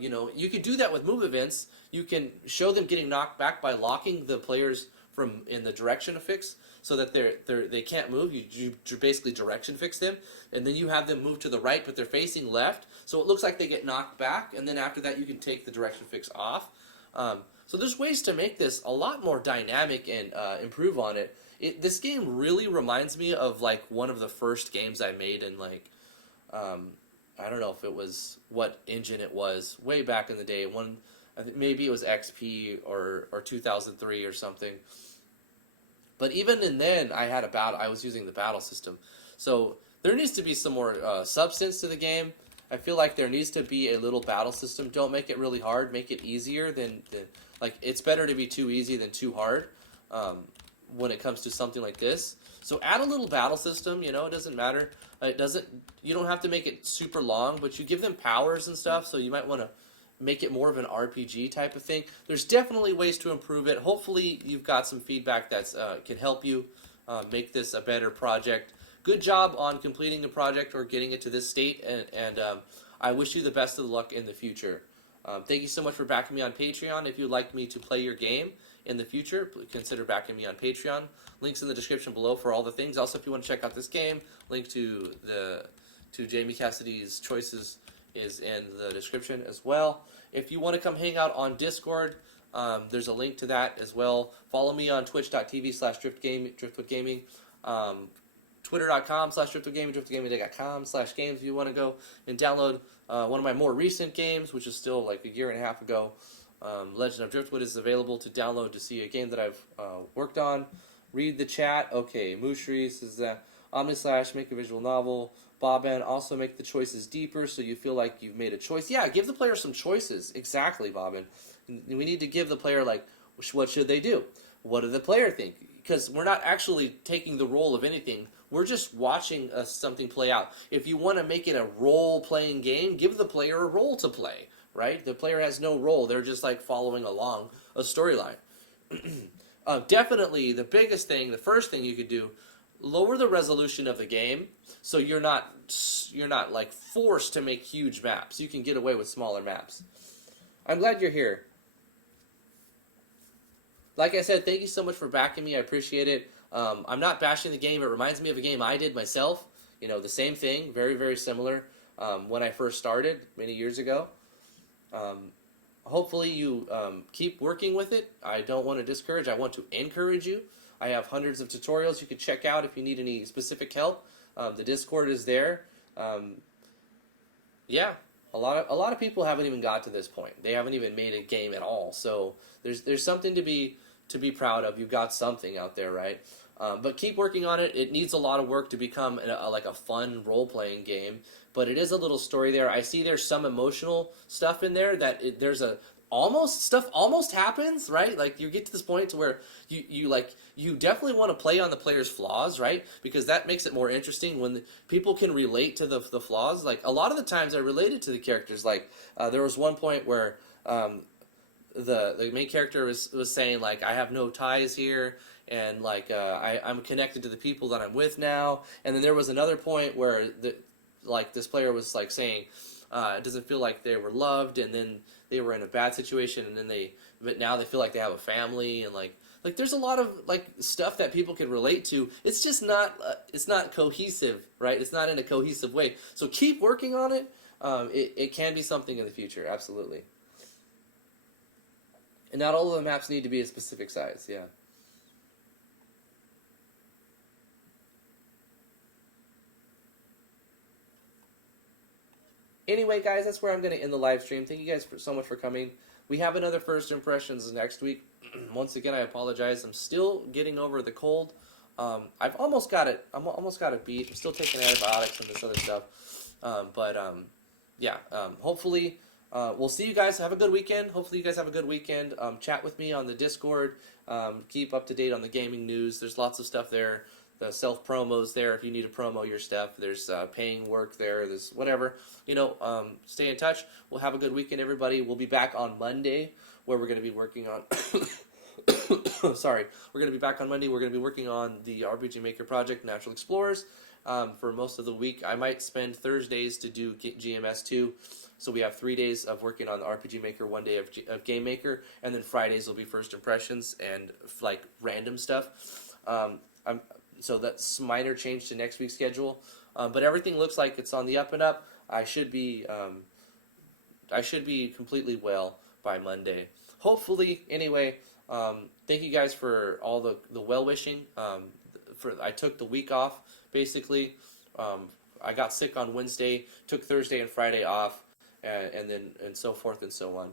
You can do that with move events. You can show them getting knocked back by locking the players from in the direction fix, so that they can't move. You basically direction fix them, and then you have them move to the right, but they're facing left, so it looks like they get knocked back, and then after that you can take the direction fix off. So there's ways to make this a lot more dynamic and improve on it. This game really reminds me of like one of the first games I made in like, I don't know if it was what engine it was, way back in the day. I think maybe it was XP or 2003 or something. But even in then, I was using the battle system. So there needs to be some more substance to the game. I feel like there needs to be a little battle system. Don't make it really hard. Make it easier than like, it's better to be too easy than too hard when it comes to something like this. So add a little battle system. You know, it doesn't matter. It doesn't. You don't have to make it super long, but you give them powers and stuff. So you might want to make it more of an RPG type of thing. There's definitely ways to improve it. Hopefully you've got some feedback that can help you make this a better project. Good job on completing the project or getting it to this state, and I wish you the best of luck in the future. Thank you so much for backing me on Patreon. If you'd like me to play your game in the future, consider backing me on Patreon. Links in the description below for all the things. Also, if you want to check out this game, link to Jami Cassidy's choices is in the description as well. If you want to come hang out on Discord, there's a link to that as well. Follow me on twitch.tv/driftwoodgaming, twitter.com/driftwoodgaming, driftwoodgaming.com/games if you want to go and download one of my more recent games, which is still like a year and a half ago. Legend of Driftwood is available to download to see a game that I've worked on. Read the chat. Okay, Mushri says that Omnislash, make a visual novel. Boban, also make the choices deeper so you feel like you've made a choice. Yeah, give the player some choices. Exactly, Boban. We need to give the player, like, what should they do? What does the player think? Because we're not actually taking the role of anything. We're just watching something play out. If you want to make it a role-playing game, give the player a role to play, right? The player has no role. They're just, like, following along a storyline. Definitely, the biggest thing, the first thing you could do, lower the resolution of the game so you're not like forced to make huge maps. You can get away with smaller maps. I'm glad you're here. Like I said, thank you so much for backing me. I appreciate it. I'm not bashing the game. It reminds me of a game I did myself. You know, the same thing, very, very similar when I first started many years ago. Hopefully you keep working with it. I don't want to discourage. I want to encourage you. I have hundreds of tutorials you can check out if you need any specific help. The Discord is there. Yeah, a lot of people haven't even got to this point. They haven't even made a game at all. So there's something to be proud of. You've got something out there, right? But keep working on it. It needs a lot of work to become like a fun role-playing game. But it is a little story there. I see there's some emotional stuff in there that there's a stuff almost happens, right? Like you get to this point to where you definitely want to play on the player's flaws, right? Because that makes it more interesting when people can relate to the flaws. Like a lot of the times I related to the characters. Like there was one point where the main character was saying like, I have no ties here, and like I'm connected to the people that I'm with now. And then there was another point where this player was like saying it doesn't feel like they were loved, and then they were in a bad situation, and then but now they feel like they have a family, and like there's a lot of like stuff that people can relate to. It's just not it's not cohesive, right? It's not in a cohesive way. So keep working on it. It can be something in the future, absolutely. And not all of the maps need to be a specific size, yeah. Anyway, guys, that's where I'm going to end the live stream. Thank you guys so much for coming. We have another First Impressions next week. Once again, I apologize. I'm still getting over the cold. I've almost got it. I'm almost got it beat. I'm still taking antibiotics and this other stuff. Yeah. Hopefully, we'll see you guys. Have a good weekend. Hopefully, you guys have a good weekend. Chat with me on the Discord. Keep up to date on the gaming news. There's lots of stuff there. The self-promos there if you need to promo your stuff. There's paying work there. There's whatever. You know, stay in touch. We'll have a good weekend, everybody. We'll be back on Monday where we're going to be working on... Sorry. We're going to be back on Monday. We're going to be working on the RPG Maker project, Natural Explorers, for most of the week. I might spend Thursdays to do GMS2. So we have 3 days of working on the RPG Maker, 1 day of Game Maker, and then Fridays will be First Impressions and like random stuff. So that's minor change to next week's schedule, but everything looks like it's on the up and up. I should be completely well by Monday, hopefully. Anyway, thank you guys for all the well wishing. I took the week off basically. I got sick on Wednesday, took Thursday and Friday off, and so forth and so on.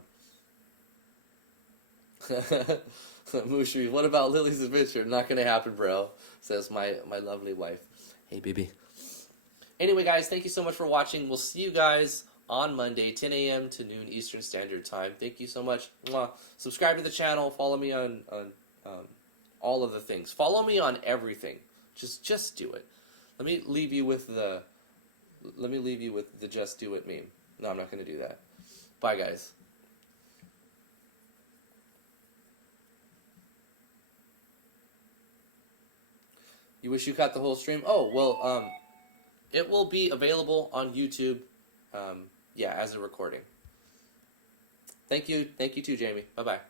Mushri, what about Lily's Adventure? Not gonna happen, bro, says my lovely wife. Hey, baby. Anyway, guys, thank you so much for watching. We'll see you guys on Monday, 10 a.m. to noon Eastern Standard Time. Thank you so much. Mwah. Subscribe to the channel. Follow me on all of the things. Follow me on everything. Just do it. Let me leave you with the just do it meme. No, I'm not going to do that. Bye, guys. You wish you caught the whole stream? Oh, well, it will be available on YouTube, yeah, as a recording. Thank you too, Jamie. Bye-bye.